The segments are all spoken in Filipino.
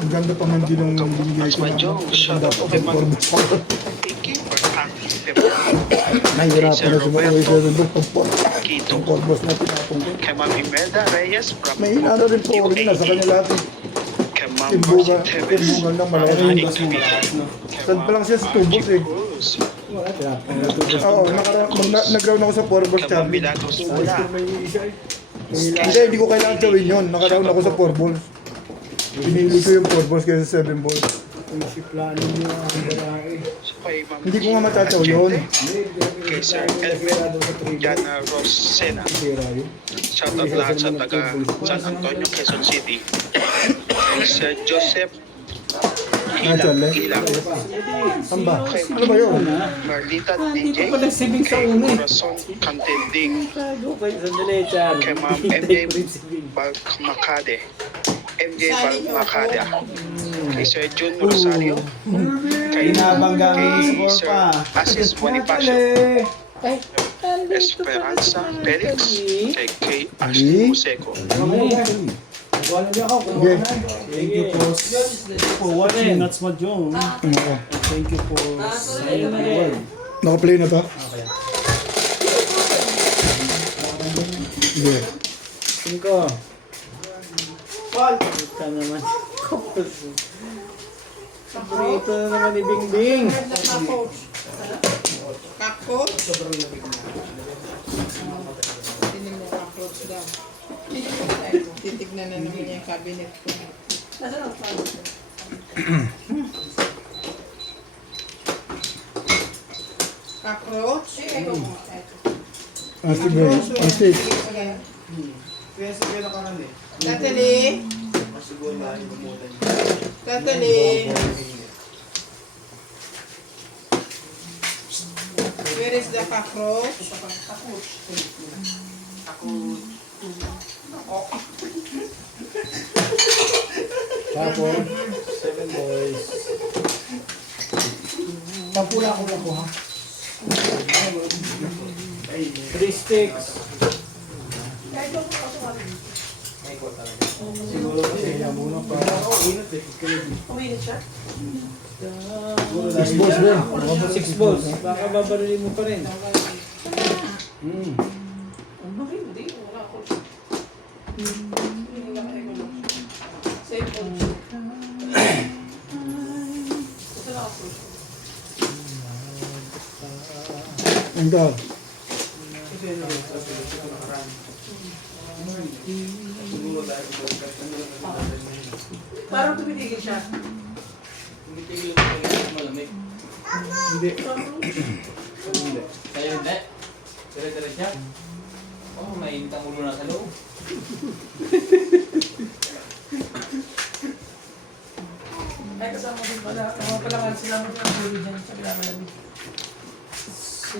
Ang ganda pa man din ng binigay ko na dapat sa performance ko. Nahihirapan na sa mga seven book ng performance na tinapon ko. May hinano rin po rin na sa kanya lahat eh. Timbugan lang malaki. Saan pa lang siya sa tubos eh. Oo, nag-round ako sa four-balls champion. Hindi ko kailangan gawin yun. Naka-round ako sa four-balls. Pinili ko yung four-balls kaysa sa seven balls. Hindi ko nga matataw yun. Kay Sir Elvin Jana Rosena. Shoutout lahat sa taga San Antonio, Quezon City. Sir Joseph Ilang. Amba, ano ba yun? Marlita DJ. Kay Corazon Cantending. Kay Ma'am MJ Balmacade. MJ Balmacade. Kay Sir Jun Rosario. Kay Sir Asis Bonifacio. Esperanza Felix. Kay Ashley Museco. Okay. Thank you for watching. That's my John. Thank you for saying the word. Naka-play na to? Sige. 5. Ito naman. Ito naman ni Bingbing. Cockroach? Titignan na naman niya yung cabinet ko. Cockroach? Sige. Astig. Natalie? Natalie? Where is the cockroach? Tapos, 7 boys. Tampula ko lang po ha. 3 sticks. Siguro kasi yan muna pa. Six balls ba? 6 balls. Baka babalulin mo pa rin. Ang dahil. Parang tumitigil siya. Tumitigil mo yung malamig. Hindi. Kaya hindi. Dire-dire siya. Oh, may intang ulo na sa loob. Ay, kasama din pala. Mga palangan sila mo ng huli dyan sa pinakalamig. Siya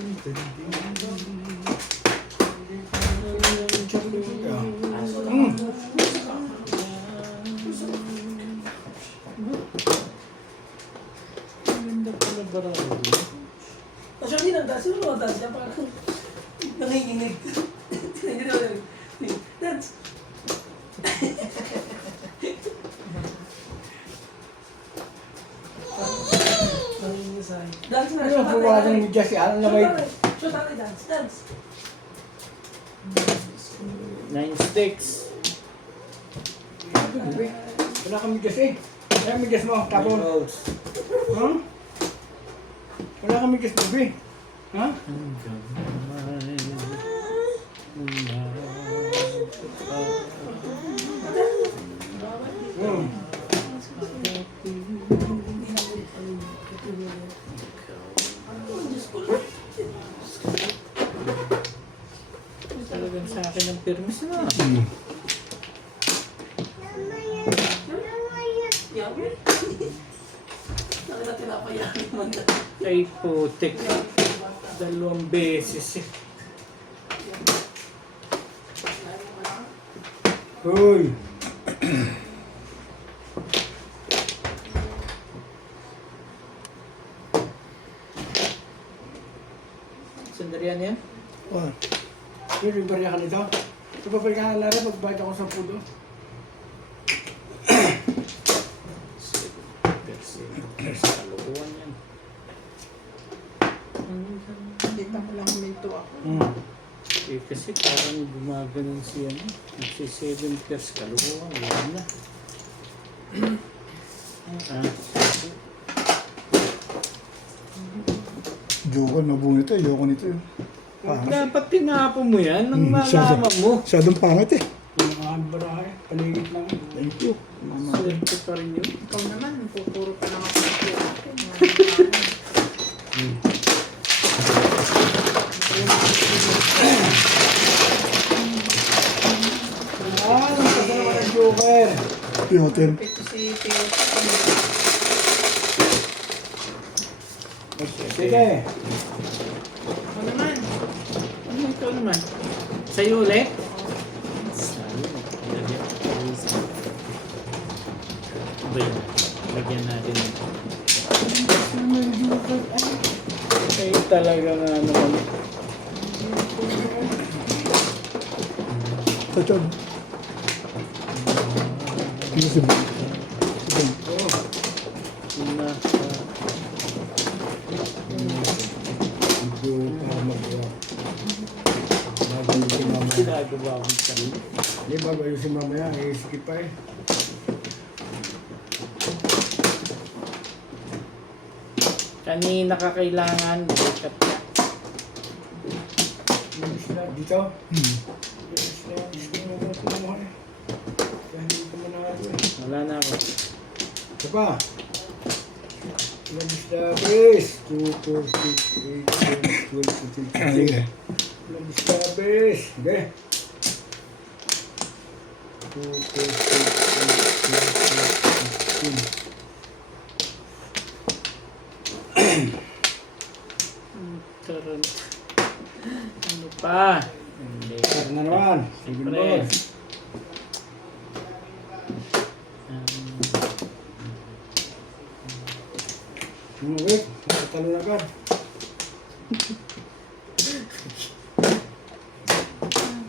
din ang dance. Sino ang dance? Siya parang nanginginig. Dance. Dance na. Ano po wala ng media si Alan na may... Shoot natin dance. Dance. 9 sticks. Wala kang media eh. Wala kang media mo. Tapos. Rolls. Ha? Wala kang media baby. Ha? Talagang sa akin ang permis na. Ay putik. 2 beses eh. Hoy. Sandarian yan? Oh. Yung bariya ka nito. Ito pa ka na rin, magbayad ako sa pudo. dito ako. Eh, kasi parang gumaganon siya. Nagsi 7 pairs kaluwa. Wala na. Joker, mabunit eh. Ayoko nito yun. Pangit. Dapat tinapon mo yan nang Masyado- malaman mo. Masyadong pangit eh. Yung mga barahe, paligid lang. Thank you. Mama. Swerte pa rin yun. Ikaw naman, pupuro pa lang ako sa natin. Ang kasama ng Joker. Piyotin. Ito si Tio. Sige. Ako naman. Ano ito naman? Sa'yo ulit? Sa'yo. Lagyan natin ito. Ay, talaga nga naman. Tachon. Ano si Ben? Ginagawa ko sa rin. Hindi ba ayusin mamaya? I-skip pa eh. Kanina ka kailangan. Backup ka. Yung isla dito. Hmm. Yung isla mo na tinamuhan eh. Kaya hindi ko manalo eh. Wala na ako. Isa pa. Ilang isla, please. 2, 4, 6, 8, 10, 12, 13, 14. Ah, sige. Ilang isla, please. Sige. 2, 4, 6, 8, 10, 12, 13. Karon. Ano pa? Hindi. Sir na naman. Sige Siyempre. boss. Wait, nakatalo na ka.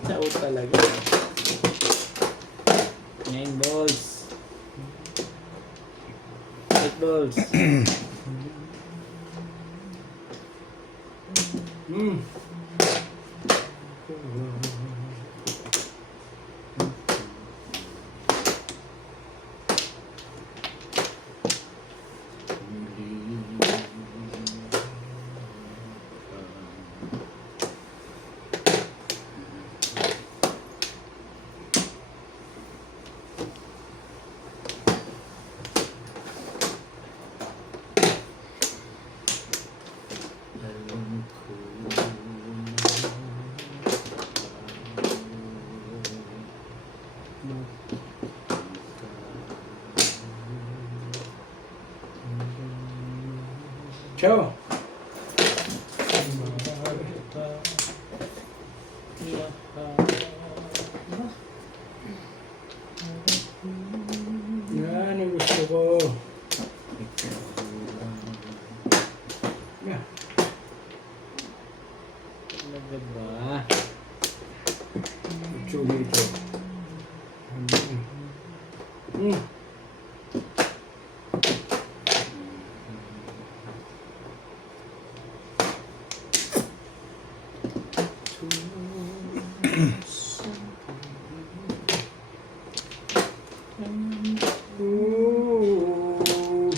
Sao talaga. 9 balls. 8 balls. Ciao. Yan ang gusto ko. Yan. Talaga ba? Ito dito. Ooh.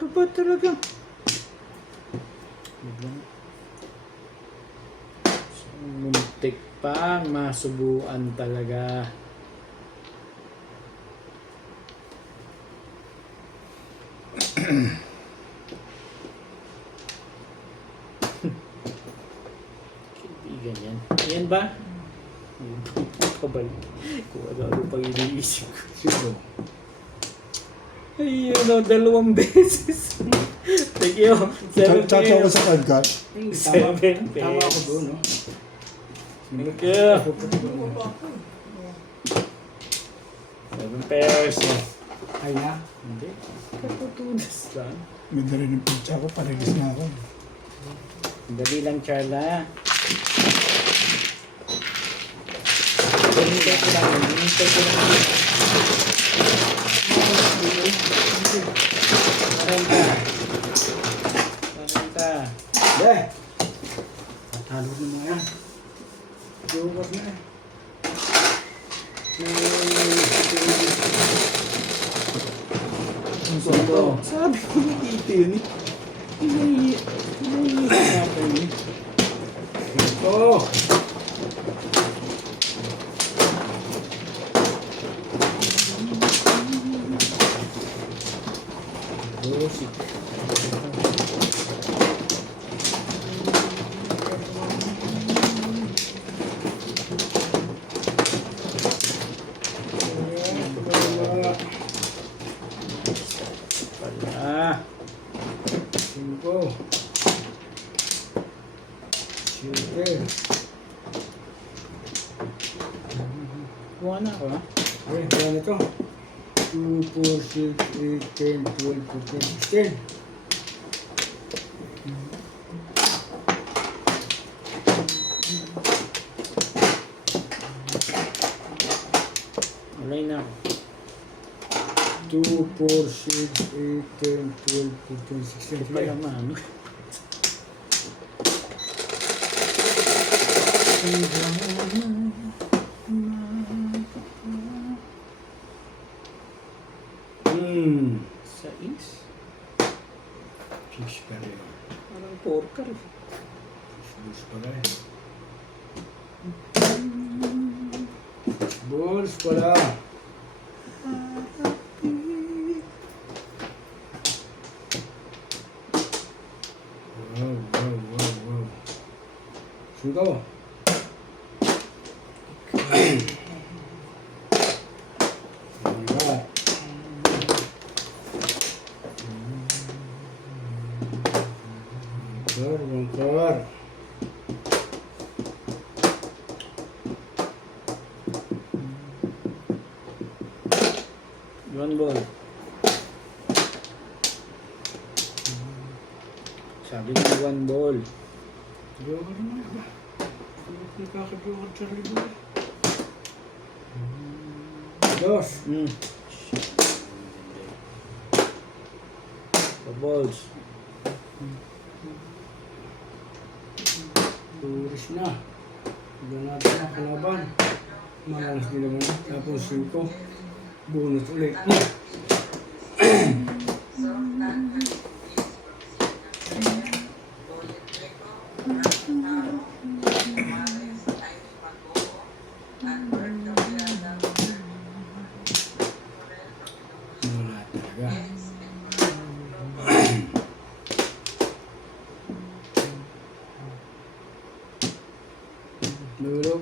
Ano ba talaga? Muntik pang masubuan talaga. Kaibigan yan. Yan ba? Kabal. Kung ano pang iniisip ko. Sino? Ay, 2 beses. Thank you. 7 Tatawa sa card card. Seven Tama ako pairs. doon, no? Thank you. 7 pairs. Ay na? Hindi. Katutunas lang. Ganda rin yung pizza ko. Panilis na ako. Dali lang, Charla. Ganito ko lang. Hintay ko lang. 40. Deh. Talo na mga yan. Joker na eh. Sabi ko dito yun eh. Hinahihirapan yun. Oh. Dosik. Pala. 5. 7. Kuha na ako ha. Okay, kaya na ito. 2, 4, 6, 8, 10, 12, 14, 16. Malay na ako. 2, 4, 6, 8, 10, 12, 14, 16. Ito pala maano. Sa is. 6 pa rin. Parang porker. 6 pa rin. Balls pala. Wow. Sugaw. Alright. Bangkar. One ball. Sabi ko one ball. Joker naman ba? Hindi kaka-joker Charlie Boy. Dos. The balls. Turis na. Hanggang natin ang kalaban. Malalas din naman. Tapos 5. Bonus ulit. Wala talaga.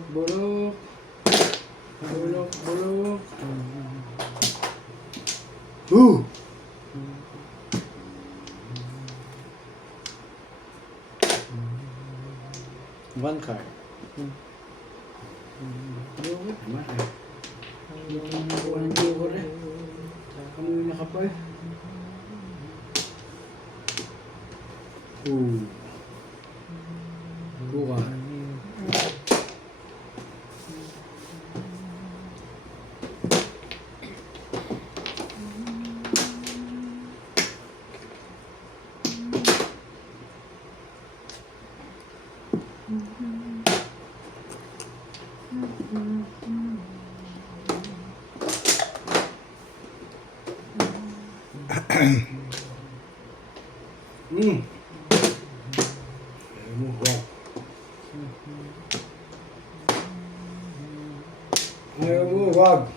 Bulok. Ooh! One card. Joker naman eh. Nakuha ng joker eh. Kami yung nakapay. Ooh. Buka. Ayaw mo, wag. Ayaw mo, wag.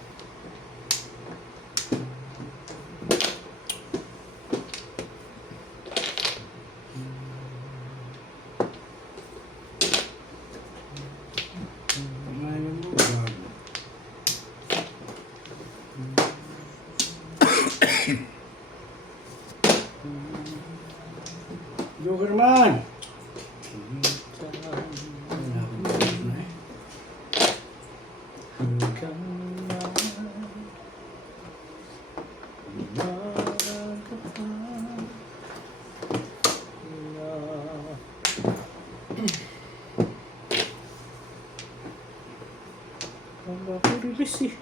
Joker man! Ang bako release eh.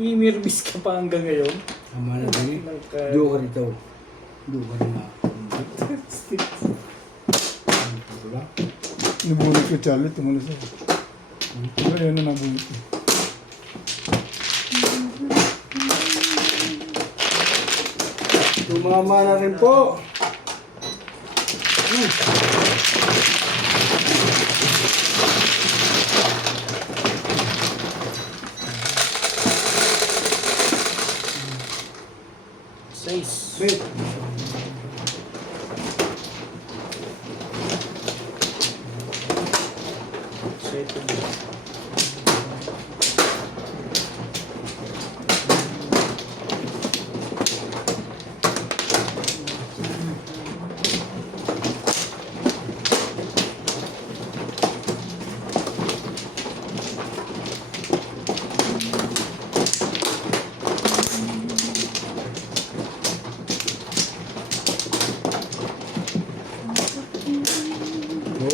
Namimirbis ka pa hanggang ngayon. Tama na din. Nagka- Doon ka rito. Doon ka na. Diba? Nabunot ko, Charlie. Tumulos ako. Pero yan na nabunot ko. Tumama na rin po. Size. Bet. Seven.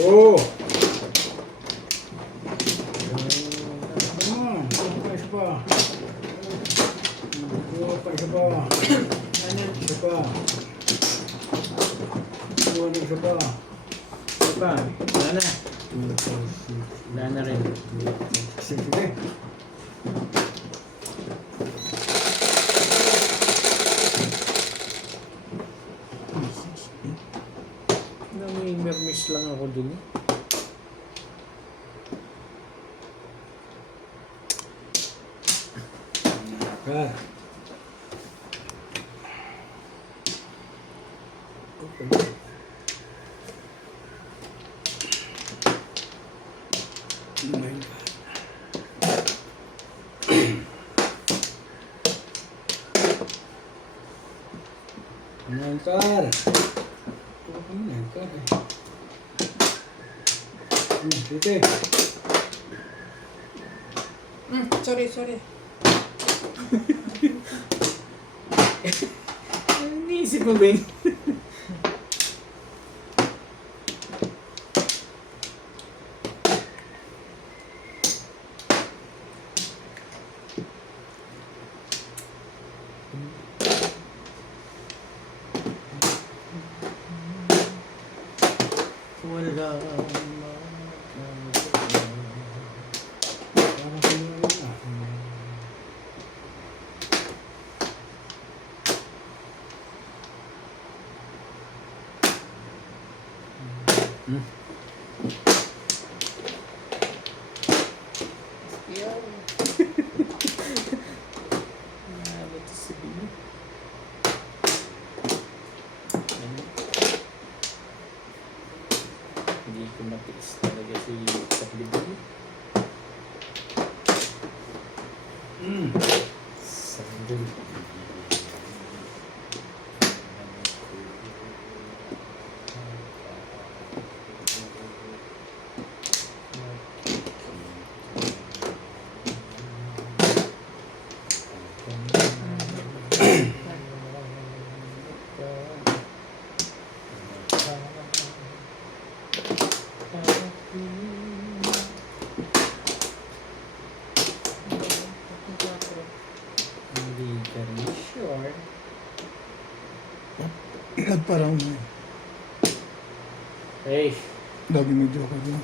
Oo. Come on. Isa pa. Isa pa. Isa pa. Isa pa. Diba? Wala na. Wala na rin. Sige. Namimirmis lang ako dun eh. Kar. Nangkar. Nangkar. Dito. Sorry. Iniisip mo ba yun? Wala. Ano to sabihin? Hindi ko matiis talaga si Kapligan. Sandal. Hindi ka rin sure. Parang Hey, lagi may joke ako dun.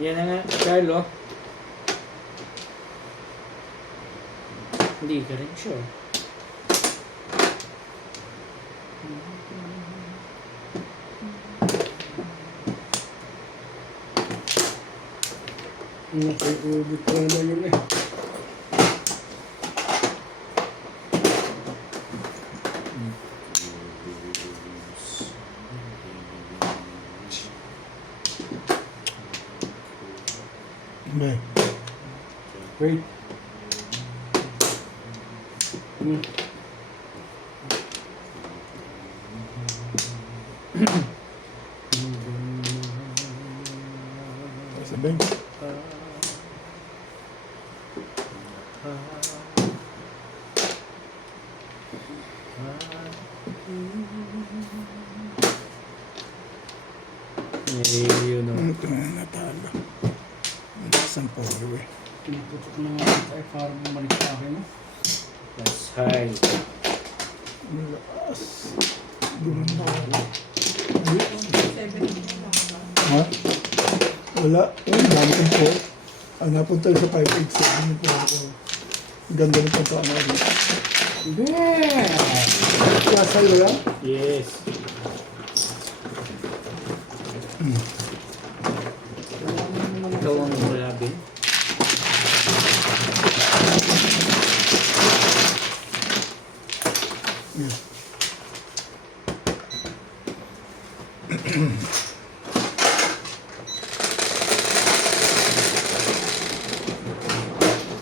yan na nga, Carlo. Hindi ka rin sure. Nakikubit ko naman yun eh. Be, Wait. sabihin. Yun o. Ano ito na natalo? Isang power eh. Pinaputok na nga tayo para bumalik sa akin. That's high. Lakas. Gumanda. Seven. Ha? Wala. Ang dami kong po. Ang napunta sa 587 yung po ako. Ang ganda ng pagkaan ako. Yeah! Kaya sa'yo lang? Yes. Ikaw ang grabe.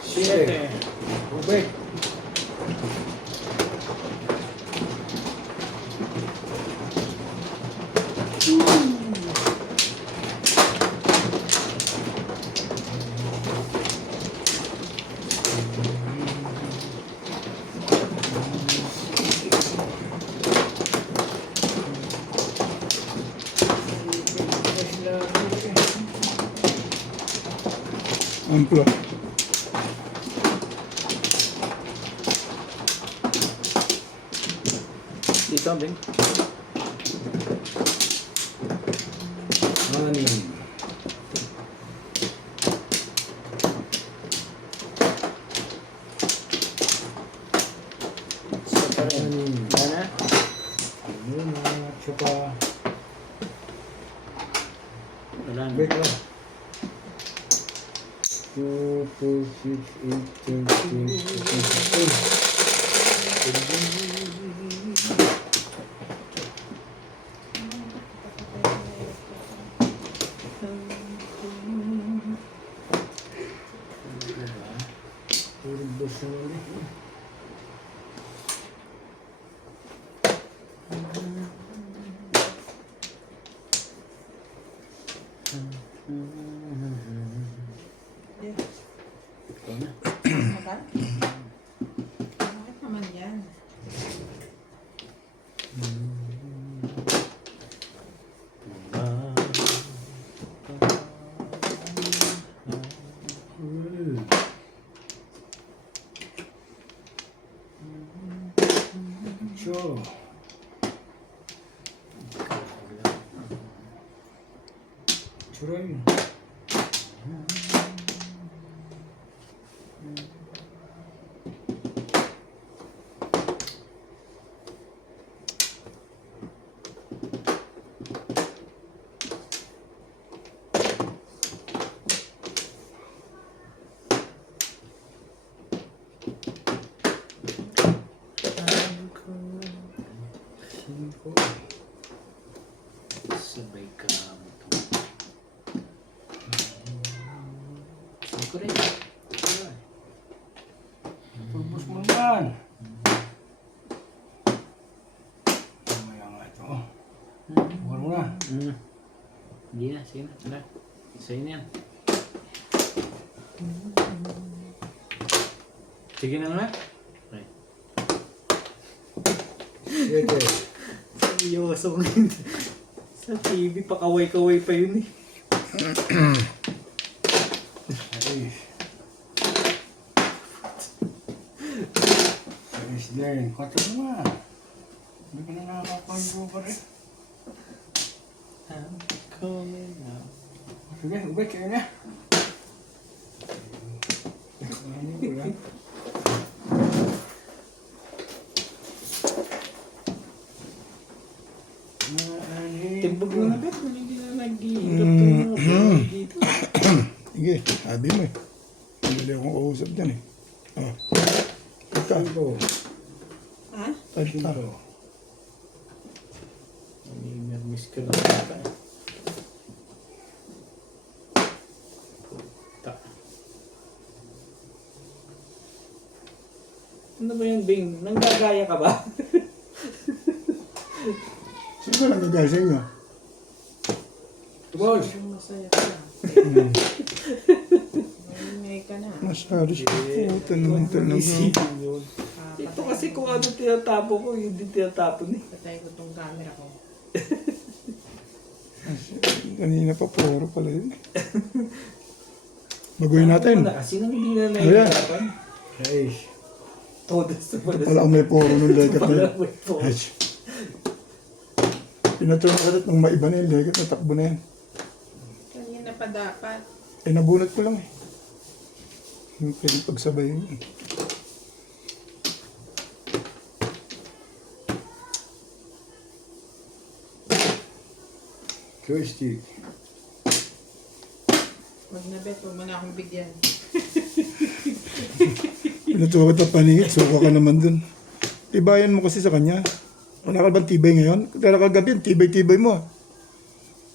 Siete. Ubek. Amplo. Dito, Ben. Anim. Anim. Mana? Anim na. Tsaka. Wala na. Wait lang. 2, 4, 6, 8, 10, 15, 18. Magal? Bakit naman yan? Sure. Suray. Sabay ka mo ito. Ako rin. Purpose mo yan. Mamaya nga ito. Huwag mo na. Hindi na, sige na. Tara. Sa'yo na yan. Sige na nga. Okay. Sige. Seryoso. Sa TV, pakaway-kaway pa yun eh. Ay. Ayos din. Kato naman. Hindi ka na nakakakontrol pa rin. I'm coming now. Sige, ubay kayo na. Ano ko lang. Timbog mo na bet, hindi na nag-iirap dito. Sige, sabi mo eh. Hindi akong kausap dyan eh. Oh. Ika. Ha? Talita. Miss ka lang ata. Puta. Ano ba yan, Bing? Nanggagaya ka ba? Sino lang gagaya sa inyo? Boss! Masaya ka. May ka na. Masyado siya. Puta naman talaga. Ito kasi kung ano tinatapo ko, hindi tinatapo ni. Patay ko tong camera ko. Kanina pa puro pala yun. Baguhin natin. Kasi nang hindi na Ayan. nahihirapan. Guys. Todas na pala. Wala akong may poro nung legat na Wala yun. may poro. Ay, pinaturo ko ulit nung maiba na yung legat, natakbo na yan. Kanina pa dapat. Eh, nabunot ko lang eh. Yung pwedeng pagsabayin yun. Joystick. Huwag na bet, huwag mo na akong bigyan. Pinaturo ko paningit, suka ka naman dun. Tibayan mo kasi sa kanya. Wala ka bang tibay ngayon? Kaya kagabi, tibay-tibay mo. ah.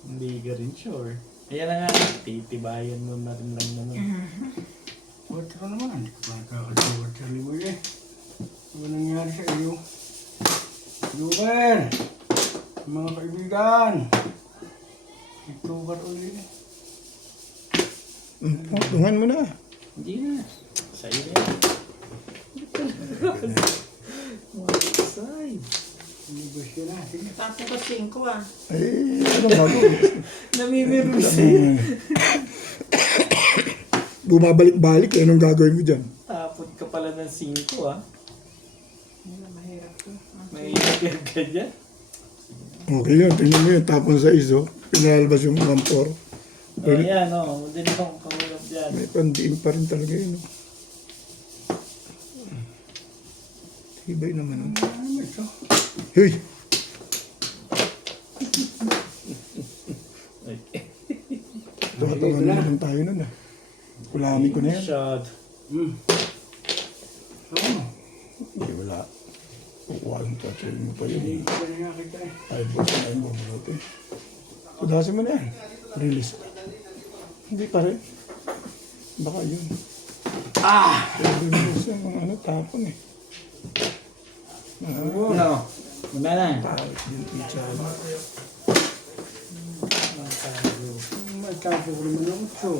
Hindi ka rin sure. Ayan na nga, titibayan mo na rin lang naman. What ka naman? Hindi ko makakasiwat sa libo eh. Ano nangyari sa iyo? Luber! Mga kaibigan! Itubar ulit. Tungan mo na. Hindi na. Sa'yo na yan. Side. Inibos ka na. Sige. Tapos ko 5 ah. Eh, ano gagawin? Namimiris eh. Bumabalik-balik eh, anong gagawin mo dyan? Tapot ka pala ng 5 ah. Hindi na mahirap to. Mahirap ka dyan. Okay yun, tingnan mo yun, tapon sa iso, pinalalabas yung rampor. O yan o, hindi na akong kamulap dyan. May pandiin pa rin talaga yun. oh. Tibay naman. oh. Ano ito? Hey! Tawa-tawa na naman tayo nun ah. Kulamin ko na yan. Shot. Oo. Hindi, wala. Kukuha yung toucher mo pa yun. Hindi ko na nakita eh. Ay, boss na yung bumulot eh. Tudasin mo na yan. Release. Hindi pa rin. Baka yun. Release yung mga ano, tapon eh. No. Wala na. Tarik yung pizza. May tapo ko naman ang utso.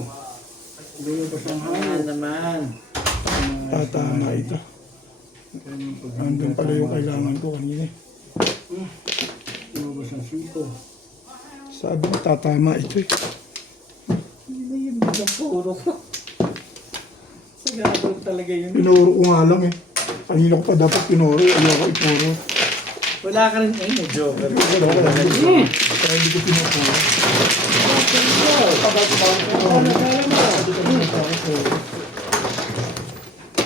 Lumabas ang Wala hangin. naman. Tatama ito. Andun pala yung kailangan ko kanina eh. Lumabas ang 5. Sabi mo tatama ito eh. Hindi na yun. Bilang puro ko. Sagado talaga yun. Pinuro ko nga lang eh. Kanina ko pa dapat pinuro. Ayaw ko ipuro. Wala ka rin eh. May joker. Kaya hindi ko pinuro.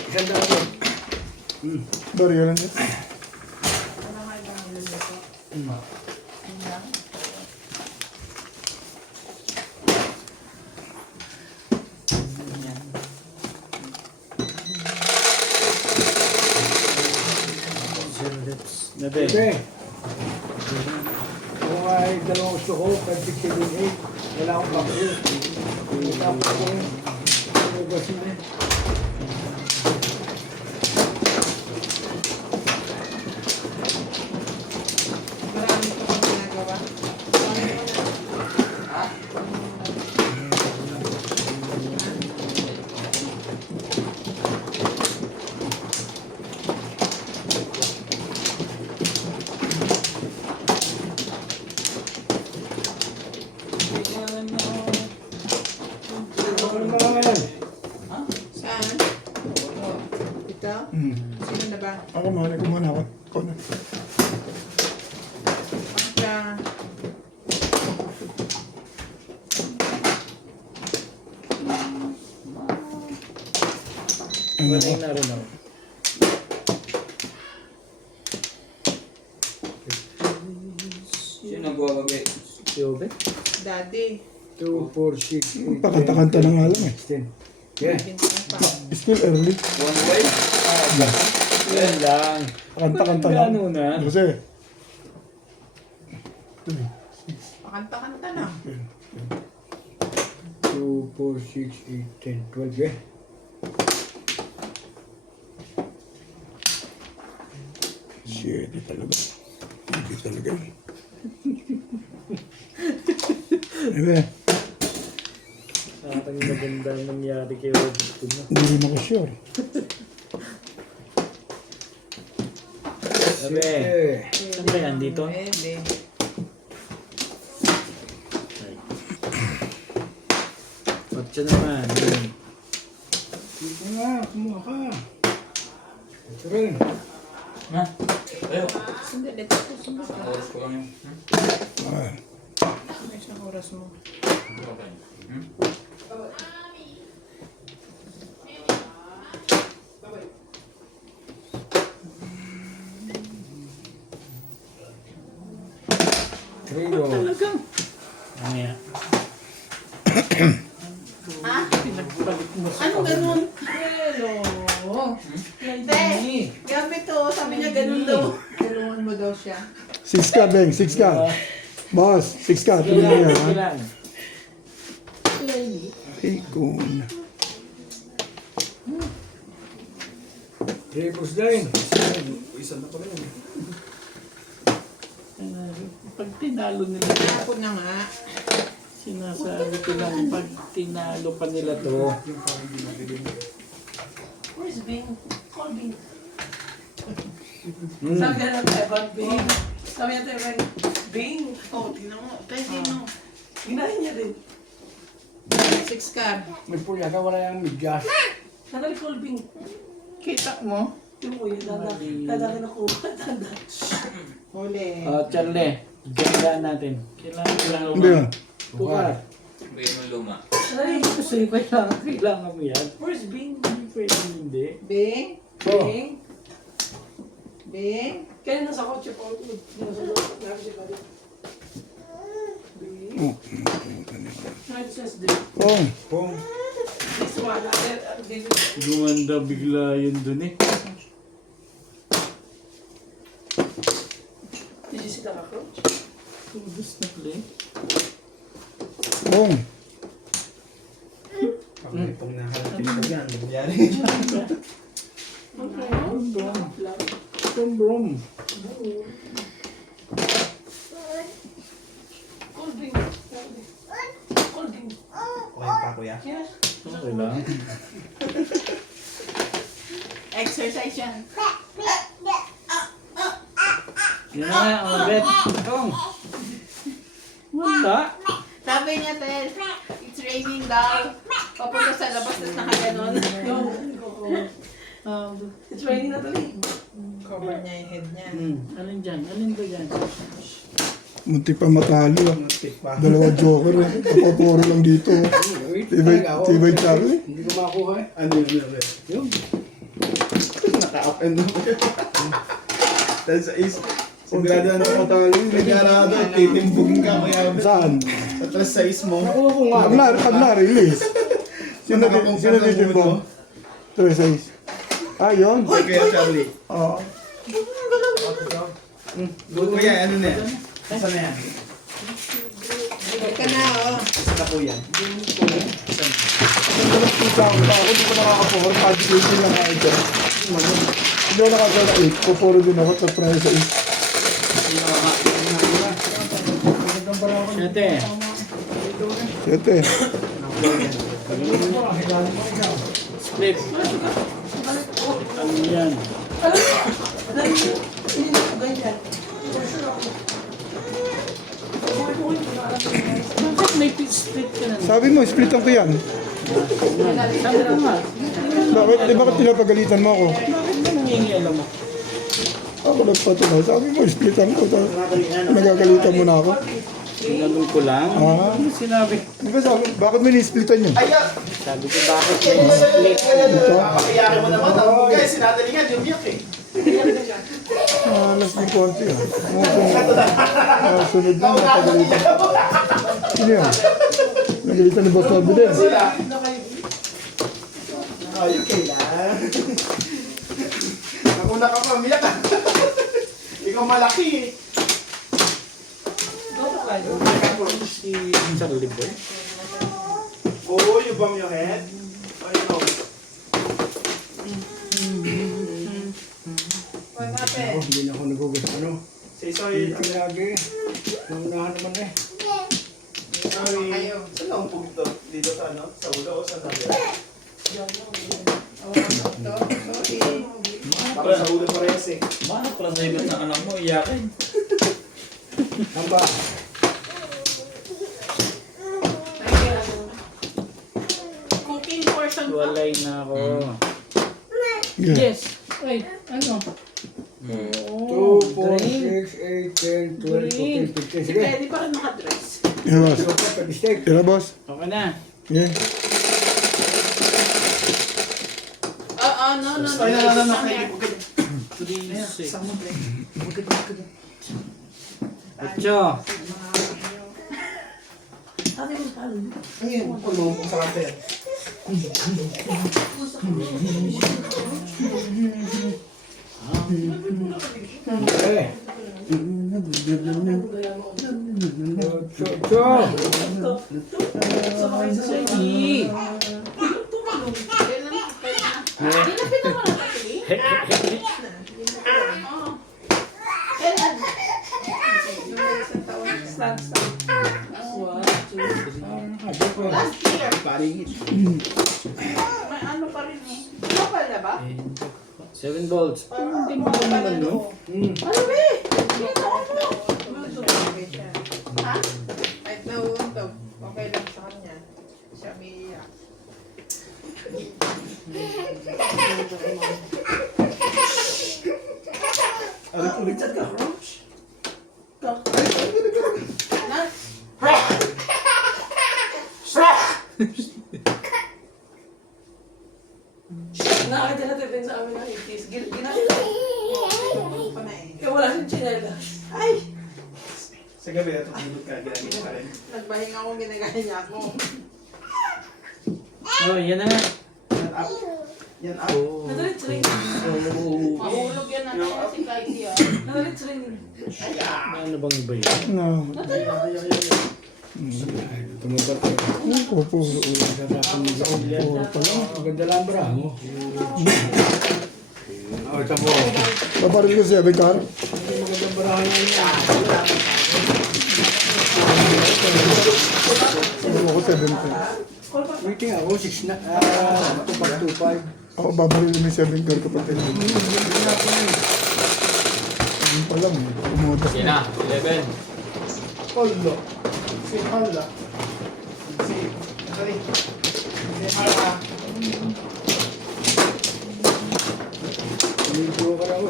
Isang dalawa. Barya lang yun. Nabe. Sige. Kung ay dalawang gusto ko, 568, wala akong kapil. Tapos ako yun. Lumabas na rin. Marami ko pang ginagawa. Ano naman? Saan? Ito? Sino na ba? Ako mali ko muna ako. Ikaw na. Pagka... Ano Wala ko? na rin ako. Sino nagwawagay? Si Obe? Daddy. 2, 4, 6, 8, Pakanta-kanta na nga lang eh. 10. Yeah. Bintang pa. Still early. One way? Yan lang. Pakanta-kanta lang. Ano na? Kasi, Pakanta-kanta na. 2, 4, 6, 8, 10, 12. Yeah. shit, di talaga. Hindi talaga yun. Ebe, Parang maganda ang nangyari kay Robert ko na. hindi rin ako sure. Sabi, saan ba yan? Dito? Pwede. Patsa naman. Yun. Ito nga, kumuha ka. Ito rin. Ha? Ayo. Sandali, tapos sunod ka. Oras ko lang yun. Ah. May isang oras mo. Okay. Trio. Mamaya. Ano ganun? Hello. Te, gamit to. Sabi niya ganun daw. Tulungan mo daw siya. 6 ka, Beng. 6 ka. Boss, 6 ka. Tuloy mo yan, ha? Kailan? Ikon. Tripos din. Pag tinalo nila, Ako na nga. sinasabi ko lang, pag tinalo pa nila to, Where's Bing? Call Bing. Hmm. Sabi na natin, Evan, Bing. Sabi natin, Evan, Bing. Oh, tingnan mo. Tayo, tingnan mo. Ginahin niya din. 6 ka. May pulyaga, wala yung midyas. Nadali call Bing. Kita mo? Yung mo yun, dadali na ko. Tanda. Huli. Charlie, ganda natin. Kailangan Hindi yan. Tukar. Bigyan mo luma. Nadali. Kasi kailangan mo yan. Where's Bing? Hindi pwede hindi. Bing? Oh. Bing? Bing? Kaya nasa kotse po. Nasa loob. Nabi siya pa rin. Bing. Oh. Night says din. Oh. Pong. This one, David. Gumanda bigla yun dun eh. Did you see the cockroach? Ubus na play. Bong. Pang nakalapin ko yan. Nangyari. Brom brom. Call Bing. Call Bing. Okay pa, kuya. Yes. Okay lang. Exercise yan. Yan na, ulit. Tong. Wala. Sabi niya, Tel, it's raining daw. Papunta sa labas na nakaganon. It's raining na tuloy. Cover niya yung head niya. Alin dyan? Alin ba dyan? Muntik pa matalo. Muntik pa. Dalawa joker. Kapapuro lang dito. Tibay Charlie. Hindi ko makakuha eh. Ano yun? Yun. Naka-up and down. Dahil sa is, sigurado na matalo yun. Nagyarado, titimbugin ka kaya. Saan? Sa plus size mo. Nakuha ko nga. Pag na-release. Sino din mo? 3-6. Ah, yun? Kaya Charlie. Oo. Kuya, ano na yan? Saan na yan? Balik ka na, oh. Isa po yan. Nakikita ko na ako, hindi ko nakaka-4. Pag-18 lang ako dyan. Hindi ko nakaka 8. Pupuro din ako sa try sa 8. Siyete. 7. Split. Ano yan? Ganyan. For sure ako. Bakit may split ka na? Sabi mo, splitan ko yan. Sabi ko nga. Bakit pinapagalitan mo ako? Bakit ba nangingi alam mo? Ako nagpatunay. Sabi mo, splitan ko. Nagagalitan mo na ako. Sinanong ko lang. Ah. Ano sinabi? Di ba sabi, bakit may nisplitan yun? Sabi ko bakit may split? Pakiyakin mo naman. Guys, sinadali nga, jumiyak eh. Alas ng konti ah. Sunod na, napagalitan. Sino yan? Nagalitan ni Boss Toby din. Ayun kailan. Nakuna ka pa, umiyak ka. Ikaw malaki eh. Si Charlie Boy. Oo, you bump your head. Oh, you know. What happened? Hindi na ako nagugas. Ano? Say sorry. Ang lagi. Naunahan naman eh. Sorry. Kayo. Saan lang ang pugto? Dito sa ano? Sa ulo o sa nabi? Oh, ito. Sorry. Para sa ulo parehas eh. Mano pala sa ibig na anak mo, iyakin. Tamba. Cooking for Walay na ako. Yeah. Yes. Ay, ano? 2, 4, 6, 8, 10, 12, 14, 15. Sige. Pwede pa rin nakadress. Yeah, boss. Sige, pag-steak. Tira, boss. Okay na. Yeah. No. Ay, no. Kaya bukid. 3, 6, Sama pre. Bukid. 8. Ate mo palo. Ayun, puno sa kante. Okay. 8. Sige. Last year. Paringit. May ano pa rin eh. Ano pala ba? 7 volts. Parang hindi mo naman nun. Ano ba eh? Ha? Ay, nauuntog. Okay lang sa kanya. Siya may iyak. Ulit sa ka-crouch. Nakakita natin din sa amin ng itis. Ginagawa. Eh, wala siyang chinelas. Ay! Sa gabi, natutulog ka. Ginagawa ka rin. Nagbahinga ako, ginagaya ako. Oh, yan na nga. Yan up. Yan up. Nadalit ring. Mahulog yan na si Kaiki ah. Nadalit ring. Ano bang iba yun? No. Tumatapos. Opo. Maganda lang bra mo. Ito mo. Paparil ko 7 car. Maganda bra mo. Ano ako 7 car. Waiting ako, 6 na. 2.5. Ako babaril mo 7 car kapag tayo. Ano pa lang. Umutas Sige na, 11. Polo. Si Hala. Si... Dali. Si Hala. Dito ka lang.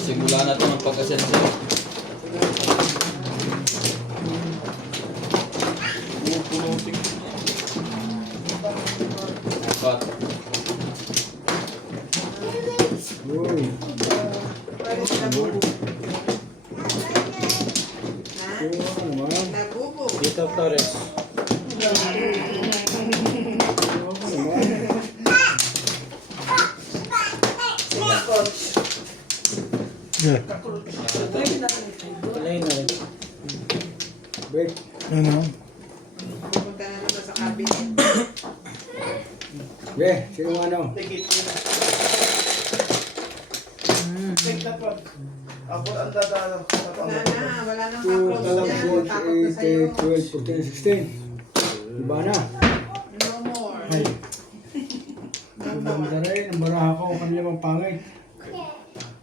Simula na ito ng pagkasenso. Apat. Uy. Nabubo. Dito, Torres. Yeah. Walay na rin. Break. Ano? Pupunta na naman sa cabinet. Okay, sino ano? Take it. Take that one. Ako ang dadalo. Wala nang 2, ka-close 4, dyan. Takot na 6, sa'yo. 8, 12, 14, 16. Diba na? No more. Ay. No Ang more. ganda rin. Ang baraha ko. Kanila mang pangit.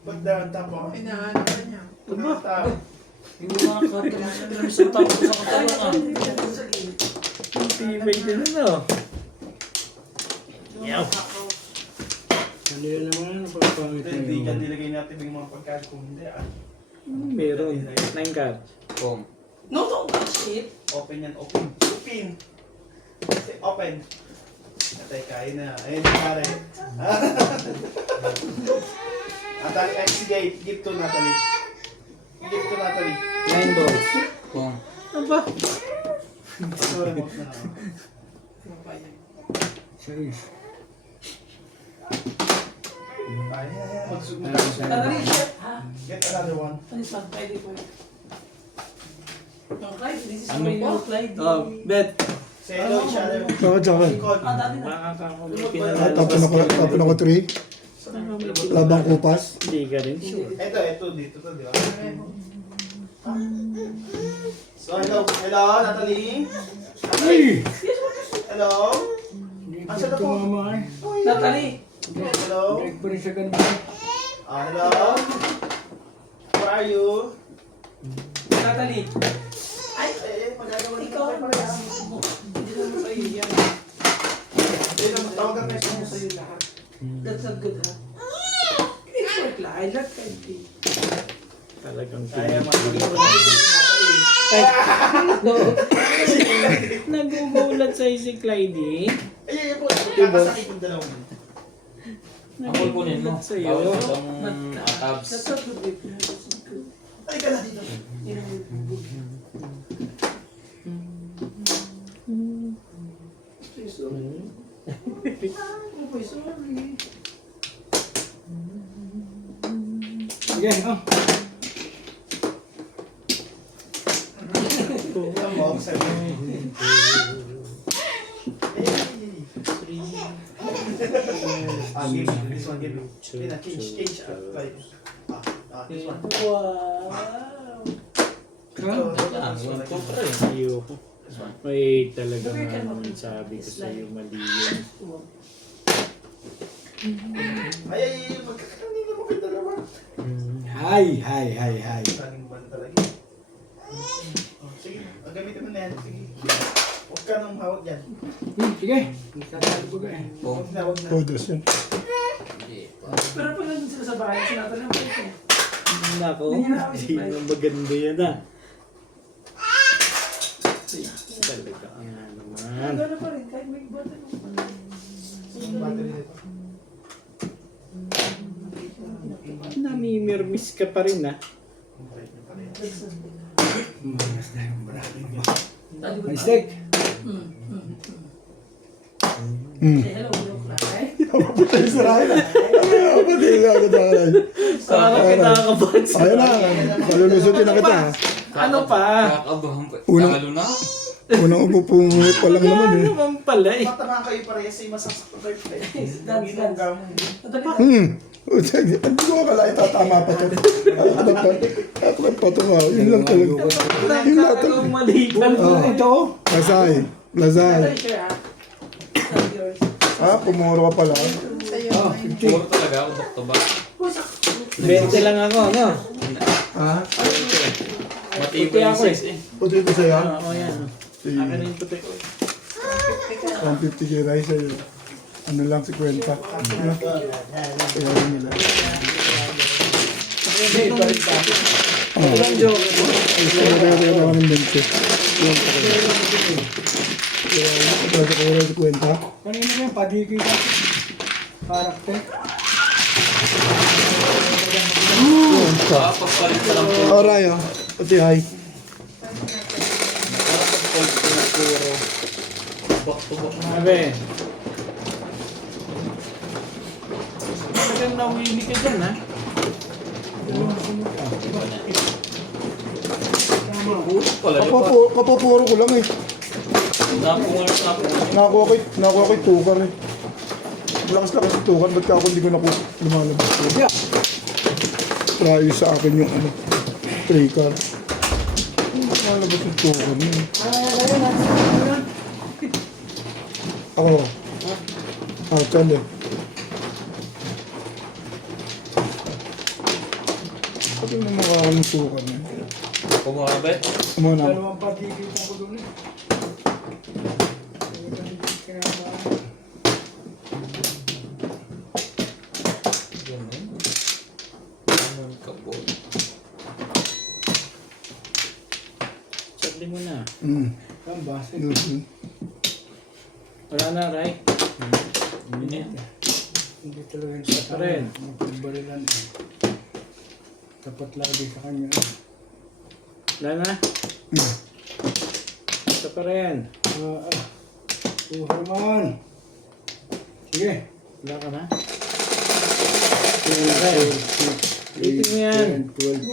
Put down top ako. Inaano ka niya. Put down top. Hindi mo makakatawa sa tao sa katawan ah. Tibay din ano. Yaw. Kanila naman ang pagpangit na Hindi yun. ka nilagay natin yung mga pagkain kung hindi ah. Meron. 9 cards. Boom. No, don't touch it. Open yan, open. Open. Say open. Natay kain na. Ayun yung pare. Natalie, exigate. Give to Natalie. Give to Natalie. 9 balls. Boom. Aba. So, remote na. Sais. Ayan. Natalie, shit, ha? Get another one. Ano is not Friday po? Okay, this is Ano my po? new Friday. Oh, bet. Say hello each other. Saka tsaka. Ikon. Dati na. Makakakumipin Tapon ako 3. Labang kupas. Hindi ka rin sure. Ito, dito to, di ba? So, hello, Natalie. Ay! Hello. Hindi Ang ko sarap po. tumama eh. Natalie, Hello. Break pa rin sa ganda. Hello. How are you? Natalie. Ay, magagawa Ikaw Hindi naman sa'yo yan. Tawagan kayo sa sa'yo lahat. That's not good, ha? It's work lang. I like it. Talagang Kaya Nagugulat sa si Clyde. Ay, po. Kakasakit yung dalawang. Ako kunin mo. Sa'yo. Bawal itong atabs. That's not good. That's not good. Ay, ka na dito. Sorry. Okay, sorry. Sige, oh. Ang mawag sa'yo. Give me. This one, give me. Change. This one. Wow. Yan, one to pre. Ayoko. May talaga nga sabi ko sa'yo mali yun. Ay, magkakaroon na mo kayo dalawa. Hi. Daming ban talaga. Oh, sige, gamitin mo na yan. Sige. Huwag ka nang hawag yan. Sige. Nagkakalubo ka eh. Huwag na. Todos yun. Pero pag nandun sila sa bahay, sinatanong ko ito. Nako, hindi na maganda yan ah. Talaga nga naman. Gano'n pa rin, kahit may button. Battery nito. Namimirmis ka pa rin ah. Mistake. Say hello, hello, fly. Patay sa rahin na. Patay na agad sa rahin. Parang kinakabahan sa Ayun na, malulusutin na kita. Ano pa? Kakabahan pa. Unang- Lalo na. Unang upupungit pa lang naman eh. naman pala eh. Matamaan kayo parehas sa masasaktan kayo. Dance, dance. Hindi ko akala itatama pa ito. Dapat pa ito nga. Yun lang talaga. Yun lang talaga. Talagang mali lang. Ito. Lazay. Lazay. Yours. Ah, pumuro ka pala. Puro talaga ako back to back. 20 lang ako, ano? Ha? Matibay yung size eh. Puti ito sa'yo? Oo, yan. Sige. Akin na yung puti ko. 150 kay Rai sa'yo. Ano lang, 50. Ano? Kaya rin nila. Ito lang joke. Gusto mo kaya kaya ako ng 20. Yan pa kayo. Kaya ito sa kaya 50. Kanina yan, padiki ka. Karakter. Pagpalit sa lang po. Oh, Rai, oh. Puti, hi. Back to back. Sabi. Talagang nawili ka dyan, ha? Puro pala. Lipat. Kapapuro ko lang eh. Napungal. Nakuha ko yung tukar eh. Lakas-lakas yung tukar, ba't ka ako hindi ko lumalabas ko? Try sa akin yung ano, tray card. Lumalabas yung tukar niya. Ako. Chan eh. Pati mo makakaroon ng tukar niya. Kumakabe. Kumuna. Dalawang padiki ko doon eh. Ganun. Ganun ka po. Sagli mo na. Ang base. Yun. Wala na, Ray. Hindi. Hindi talaga sa pa rin. Magbarilan eh. Tapat lagi sa kanya. Wala na? Isa pa rin. Herman. Sige. Wala ka na? Ulitin mo yan. 12.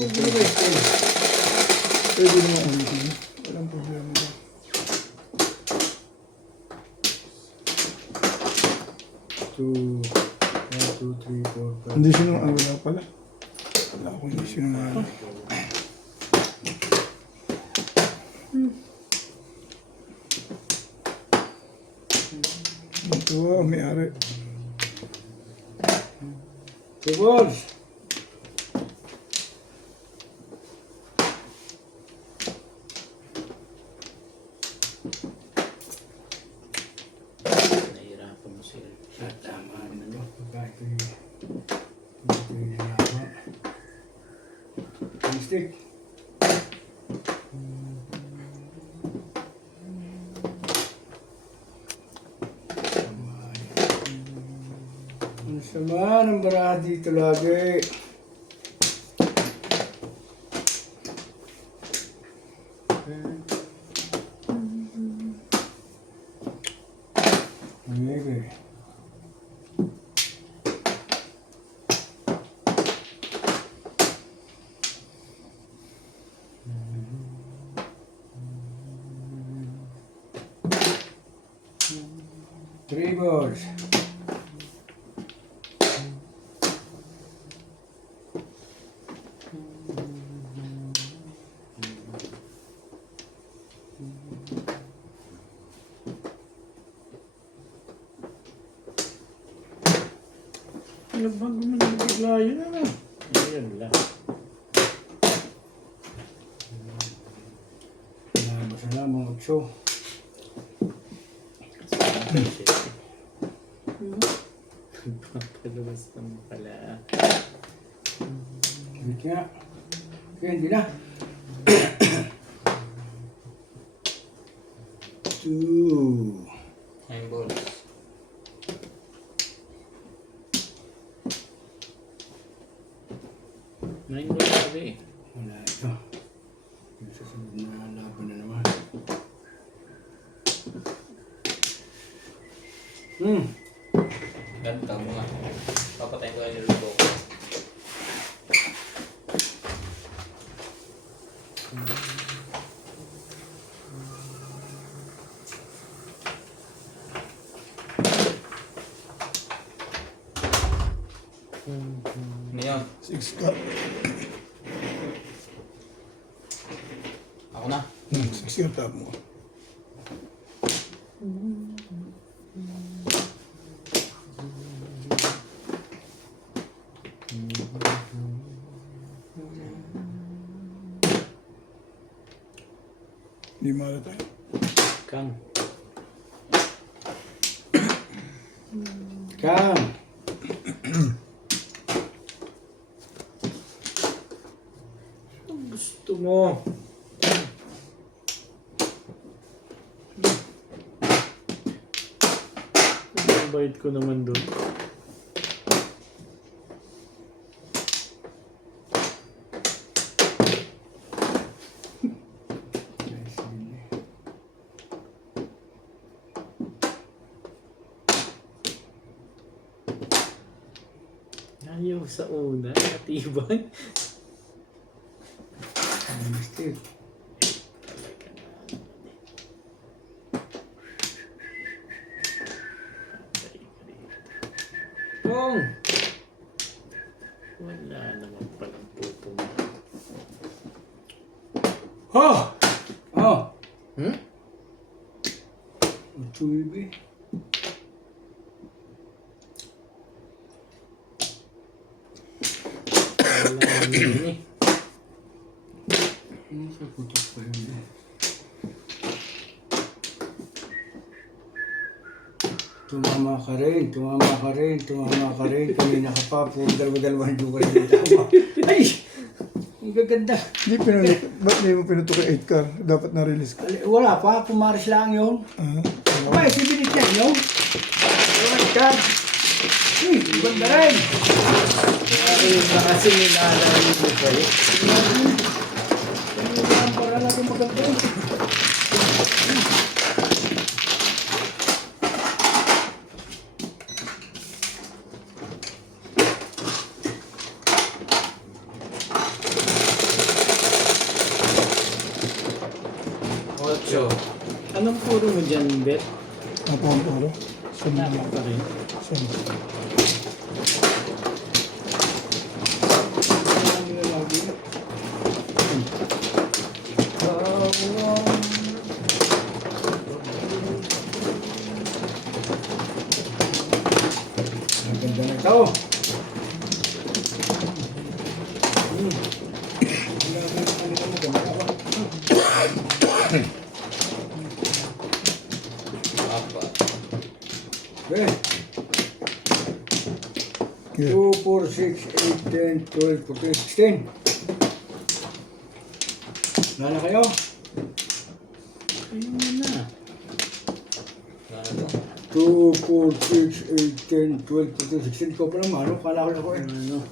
Pwede naman ulitin. Walang problema ba? Hindi siya wala pala. Wala akong hindi siya naman. Ito may-ari. Divorce. ito yung hinawa. Yung stick. Ang sama ng baraha dito lagi. Okay. Three balls. Ano ba gumawa bigla yun ano? Ayun lang. Nabasa na mga 8. Papalabas naman pala. Wait nga. Okay, hindi na. 2. 9 balls. Nine balls sabi. Wala ito. Yung susunod na laban na naman. Ganda mo nga. Papatayin ko yung niluluto ko. Ano yun? 6 ka. Ako na. 6 yung tap mo. Di mala tayo. Kang. Kang. Gusto mo. Ang bait ko naman doon. Nice, hindi. Ayaw sa una. Matibay. Stick. Pong! Wala naman palang pupong. Oh! Oh! Hmm? Utuibi. Wala naman eh. Ano sa putok pa yun eh? Tumama ka rin, tumama ka rin, tumama ka rin. Kanina ka pa, puro dalawa-dalawang joker yung tama. Ay! Ang gaganda. Di ba't di mo pinutok yung 8 car? Dapat na-release ka. Wala pa, pumaris lang yun. Abay, si Binit yan yun. Alright ka. Uy, ganda rin. Kasi nilalaro ko kayo. Para natin maganda. Ocho. Anong puro mo dyan, Bet? Ako ang puro. Dapat pa rin. Ang ganda na ito. Apa. Okay. Yeah. 2, 4, 6, 8, 10, 12, 14, 16. Wala na kayo? Ayun na. 2, 4, 6, 8, 10, 12, 14, 16. Ikaw pa naman, ano? Kala ko na ako eh. Ano?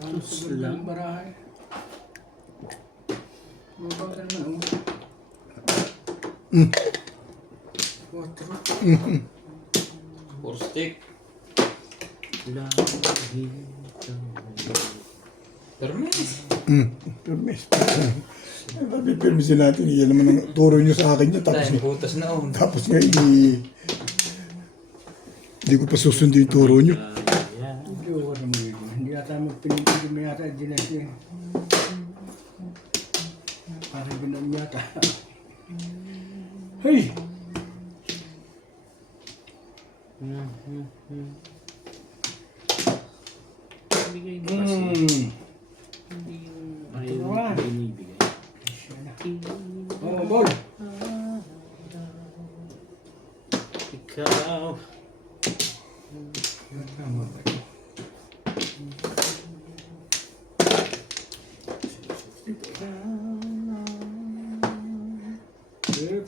Ano sa gandang barahay? Baba ka naman, oh. 4. Four stick. Permis. Permis. Permisin natin. Yan naman ang turo nyo sa akin yun. Tayo, butas na oh. Tapos nga, hindi ko pa susundo yung turo nyo. Hindi ko naman yun. Hindi yata magpinipigil mo yata yung dinasya. Parang ganun yata. Hey! Bigay mo kasi. Hindi yung ayaw mo Turuan. binibigay. Oh, ball! Ikaw. Tama ba ito?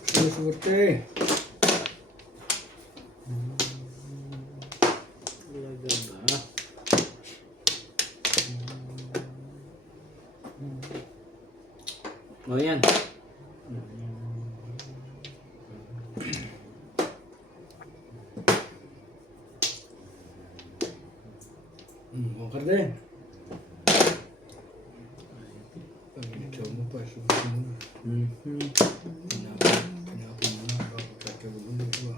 Susuwerte. Talaga ba? O yan. Bongkar din. Pag-itaw mo pa, subukan mo. Pinapin mo na, bago tatawag mo ito.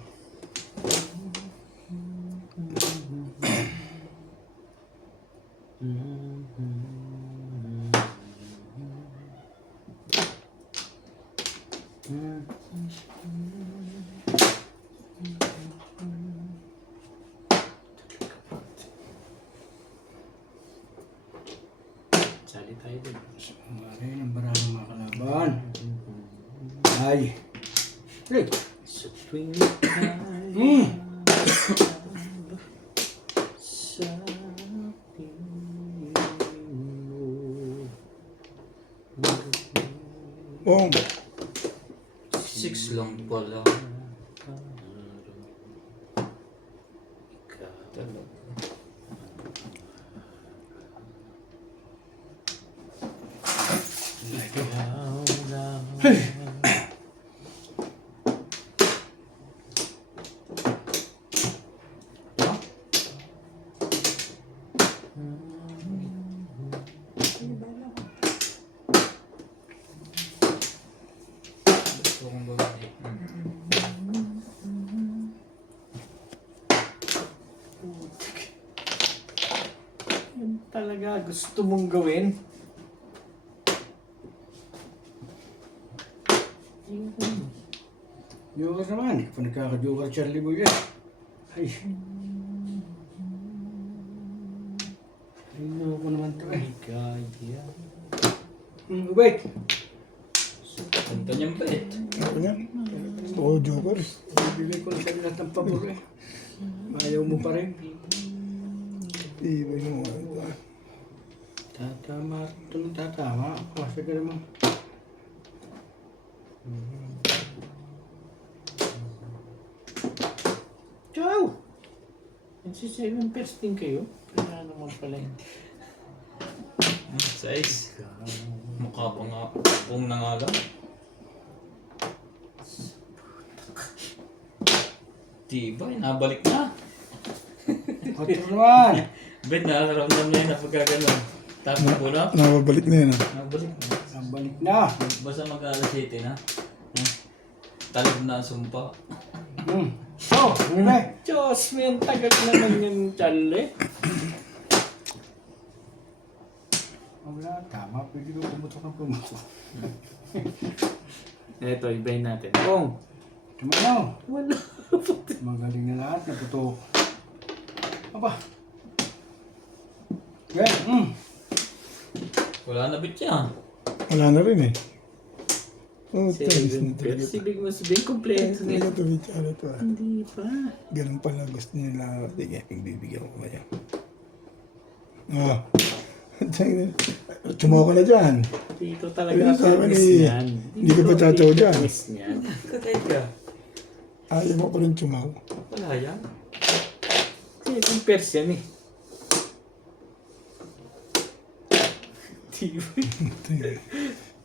Sali tayo din. Marin ang maraming mga kalaban. Ay! Hey! Sa tuwing sa Oh, 6 lang pala. Yan talaga gusto mong gawin. Joker naman. Kung nagkaka-joker Charlie Boy eh. Ay! Ayun ko naman ito eh. Kaya. Wait! Ganda niyang bet. ako niya. Oh, Joker. Bibigay ko na sa lahat ng pabor eh. Ayaw mo pa rin. Ibay mo. Tatama. Ito nang tatama. Kasi ka naman. Ciao! Nagsisayang first thing kayo. Kaya naman pala yun. Size. Mukha pa nga. Kung na nga lang. Diba, nabalik na. Otro naman! Bet, nakaramdam niya na pagka gano'n. Tapos po na. Nababalik na yan. Nabalik na. Ang balik na! Basta mag-alas 7 na. Talib na ang sumpa. Oh! Bibig! Diyos, may ang tagal naman yung Charlie. Wala, tama. Pwede ko pumutok ang pumutok. Ito, ibayin natin. Kung Tumanaw! wala. Magaling na lahat. Natutok. Aba! Okay, Wala na bet yan. Wala na rin eh. Oh, tamis na 7 talaga. pers. Ibig mo sabihin, kompleto na Talaga yun. to, Bichara to. Hindi pa. Ganun pala gusto nila. Sige, bibigyan ko kayo. Oh. Tumawa ka na dyan. Dito talaga Ayun, ako sa akin miss eh. niyan. Hindi ka ba tatawa dyan? Miss niyan. Teka. Ayaw mo pa rin tumawa. Wala yan. 7 pers yan eh. Tibay.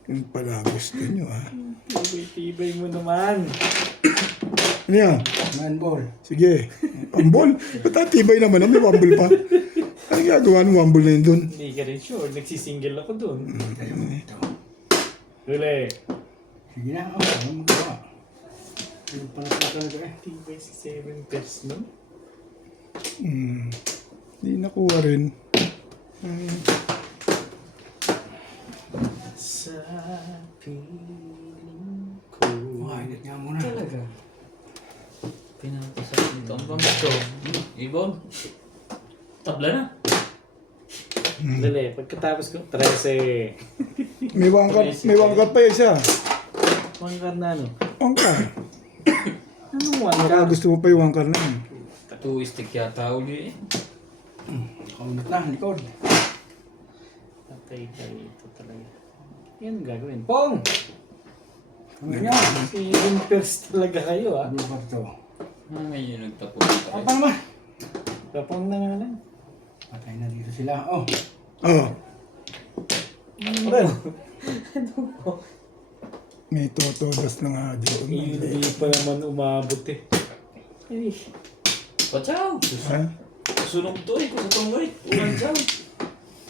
Yung pala gusto nyo ah. Tibay mo naman. Ano yan? Man ball. Sige. Wambol? Ba't tibay naman? May wambol pa. Ano ginagawa ng wambol na yun dun? Hindi ka rin sure. Nagsisingle ako dun. Huli. Sige na, ano magawa? Ano pala sa talaga eh? Tibay si 7 pers no? Hindi nakuha rin. Sa piling ko. Init nga muna. Talaga. Pinapasal nito. Ang bangis ko. Ibon. Tabla na. Dali, pagkatapos ko, 13. May wangkat pa isa. Wangkar na ano? Wangkar. Anong Baka wangkar? gusto mo pa yung wangkar na yun. 2 stick yata uli eh. Kaunat na, likod. Patay ka ito talaga. Yan ang gagawin. Pong! Ano yan? 7 pers talaga kayo ah. Ano ba ito? Ngayon nagtapos dito. Ano pa naman? Kapong na nga lang. Patay na dito sila. Oh. Oh, Ano? may totodas na nga dito. Hindi pa naman umabot eh. Ay, Pachaw! Ha? Sunog to eh. Kung sa tunggoy. Ulan chow.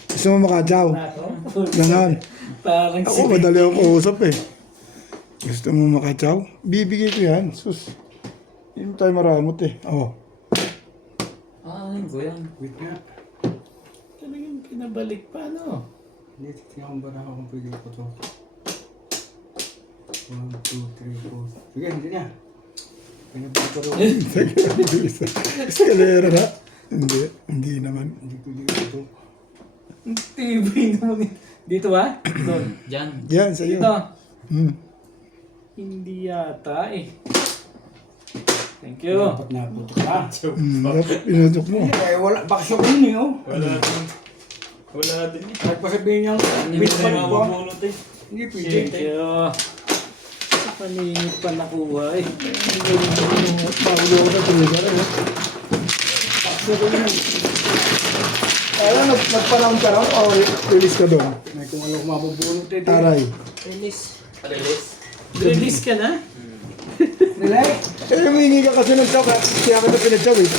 Gusto mo makajaw? nako. Ganon. Parang Ako, madali ako kausap eh. Gusto mo makajaw? Bibigay ko yan. Sus. Hindi tayo maramot eh. Oh. Ano ko yan? Wait nga. Talagang pinabalik pa no? Hindi, titignan ko ba na ako kung pwede ko to. 1, 2, 3, 4. Sige, hindi na. Pinabalik ko rin. Eskalera na. Hindi naman. Hindi pwede ko to. Tibay naman. Dito ba? Doon. Diyan. Yan, sa'yo. Dito. Hindi yata eh. Thank you. Dapat naputok na. Dapat pinutok mo. Eh, wala. Bakasyon ko yun eh, oh. Wala din eh. Nagpasabihin niyang Hindi bit mo pa na rin po. mabubunot eh. Hindi pwede. Thank you. Paningit pa nakuha eh. Paulo ko na talaga. Kaya nagpanahon ka lang o release ka doon? May kung ano mabubunot eh. Aray. Release. Release ka na? Relax. Eh, humingi ka kasi ng chow. Kaya ka na pinag-chow eh.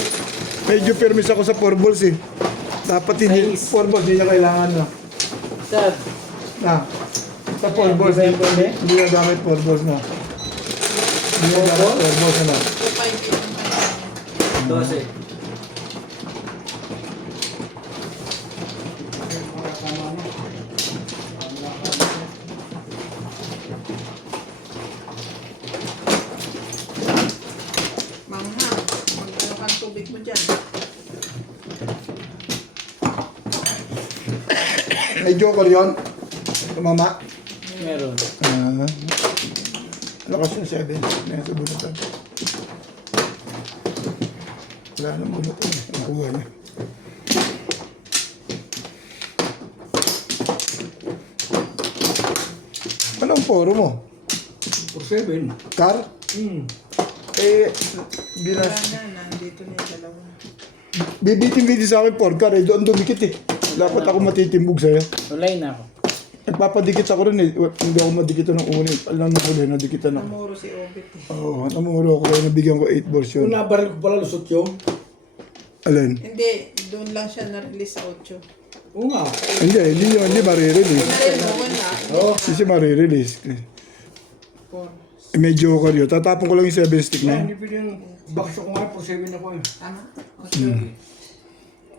Medyo permis ako sa 4 balls eh. Dapat hindi, 4 balls, hindi niya kailangan na. Sir. Na. Sa 4 balls, hindi na gamit 4 balls na. Hindi na gamit 4 balls na. 12. Mangha. Magkano kang tubig mo dyan? May joker yun. Tumama. Meron. Lakas yung 7. Nasa bunutan. Wala nang bunutan. Ang kuha niya. Anong foro mo? 4-7. Car? Eh, binas... Wala na. Nandito na yung dalawa. Bibitin-bitin sa akin 4 car eh. Doon dumikit eh. Dapat ako matitimbog sa'yo. Ulay na ako. Nagpapadikit ako rin eh. Hindi ako madikit ng unin. Alam mo ko rin, nadikitan ako. Namuro si Obit eh. Oo, namuro ako kaya nabigyan ko 8 balls yun. Kung nabaril ko pala, lusot yun. Alin? Hindi. Doon lang siya na-release sa 8. Oo nga. Hindi marirelease. Naril mo na. Hindi siya marirelease. 4. Eh, may joker yun. Tatapon ko lang yung 7 stick na. Hindi pwede yung bakasyon ko nga 4-7 ako eh. Tama?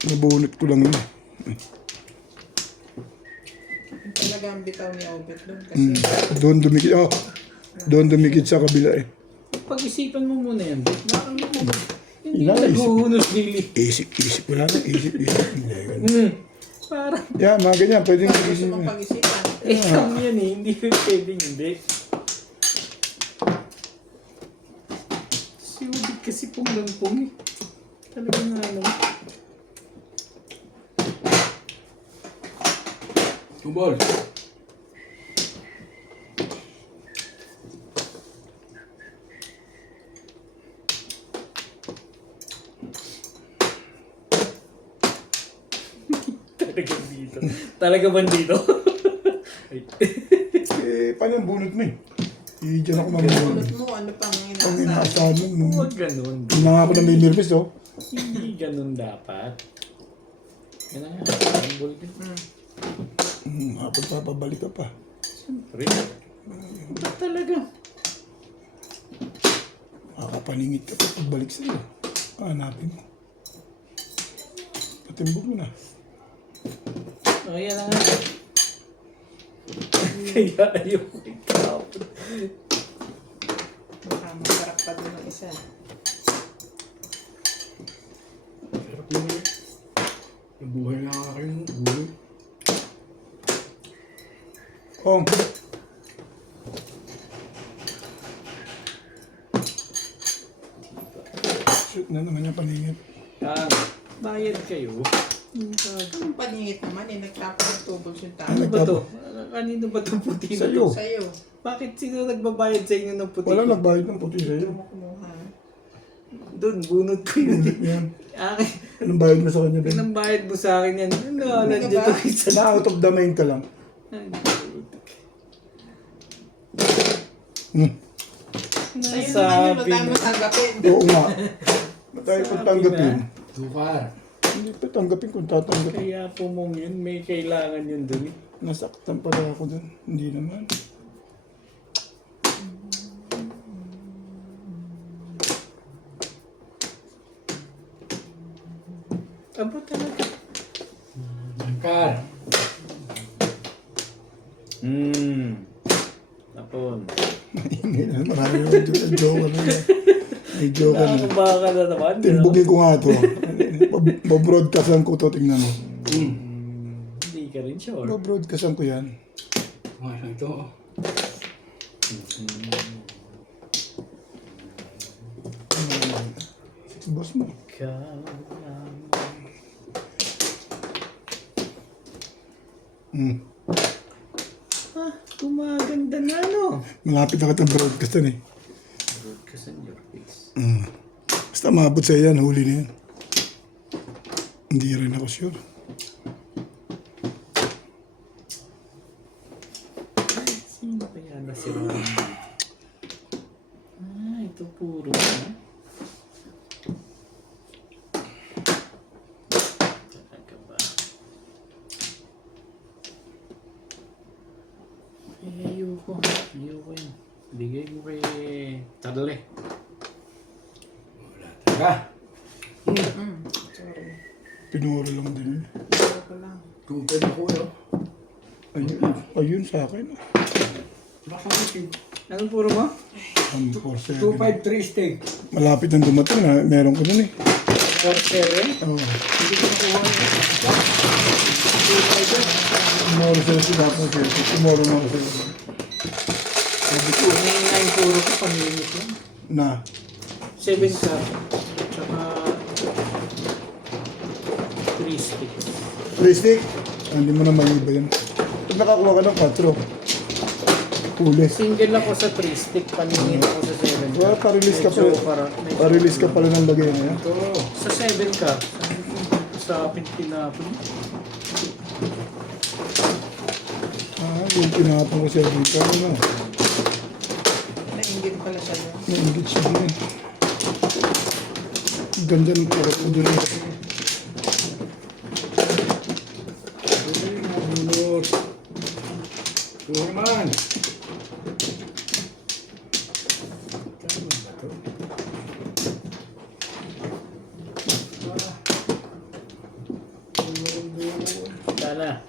Nabunot ko lang yun. Talaga ang bitaw ni Obit doon. Kasi Doon dumikit. Oh, doon dumikit sa kabila eh. Pag-isipan mo muna yan. Hindi Ina, ka isip. naghuhunos dili. Isip. Wala na. Isip. Hindi, ganun. Parang, Yan, mga ganyan. Pwedeng gusto mag-isip. mong pag-isipan. yan eh. Hindi pwedeng hindi. kasi pong ng pong eh. Talagang ano. Tubol. Talagang dito. Talaga ba dito? Ay. Paano ang bunot mo eh? Diyan ako mamulot. Kulot mo, ano pang Ang inaasahan? inaasahan mo. Huwag ganun. Hindi na nga ako namimilbis oh. Hindi ganun dapat. Yan na nga. Humble din. Hapon pa, pabalik ka pa. Siyempre. Ba't talaga? Makapaningit ka pa pagbalik sa'yo. Hanapin mo. Patimbog mo na. O, yan na nga. Kaya ayoko ikapon. Baka masarap pa doon ang isa. Sarap mo eh. Nabuhay na nga kayo ng ulo. Kong. Shoot na naman yung paningit. Bayad kayo. Anong paningit naman eh, nagtapon ng tubos yung tao. Ano ba to? Kanino ba itong puti na Sa'yo. to? Sa'yo. Bakit sino nagbabayad sa inyo ng puti? Wala nagbayad ng puti sa'yo. Ito mo kumuha. Doon, bunot ko yun. Bunot mo yan. Akin. Anong bayad mo sa kanya din? Anong bayad mo sa akin yan? Ano, Ano nandiyan ba? to isa. Na out of the main ka lang. Ay, Sa'yo naman yun, nasabi tayo mo na. tanggapin. Oo nga. Matayo kung tanggapin. Tukar. Hindi pa tanggapin kung tatanggapin. Kaya po mong yun, may kailangan yun dun eh. Nasaktan pala ako dun. Hindi naman. Aba talaga. Kar. Napon. Marami naman joke na yan. May joke na. Nakakabaka na naman. Timbugin ko nga ito. Babroadcastan ko ito. Tingnan mo. Hindi ka rin sure. Babroadcastan ko yan. Ano ito? Boss mo. Ikaw lang. Gumaganda na no. Malapit na kitang broadcastan eh. Broadcast on your face. Basta maabot sa yan. Huli na yan. Hindi rin ako sure. Sino kaya nasiraan dito? Ito puro na. Talaga ba? Ayoko. Ayoko yun. Bigay mo kay Charlie. Wala talaga. Sorry. Pinuro lang din yun. Ayoko lang. Tupad ako yun. Ayun sa akin. Baka kasi. Anong puro mo? 147. 253 steak. Malapit ang dumating na. Meron ko dun eh. 4-7? Oo. Hindi ko nakuha yun. Tomorrow sa'yo sinapang sa'yo. Tomorrow na ako sa'yo. Sabi ko, na yung puro ko, pamimit lang. Na. 7 ka. Tsaka 3 sticks. Plastic. Hindi mo na maiba yan. Pag nakakuha ka ng 4. Pulis. Single ako sa 3 stick, paningin ako sa 7 Well, ka. pa-release ka Medyo pala. medyo- Pa-release ka pala ng lagay na yan. Ito. Sa 7 ka. Sa pinapin. Yung pinapang ko siya dito. Ano? Nainggit pala siya doon. Nainggit siya din. Ang ganda ng purot ko dun. Bunot. Turman. Tama ba ito? Sana.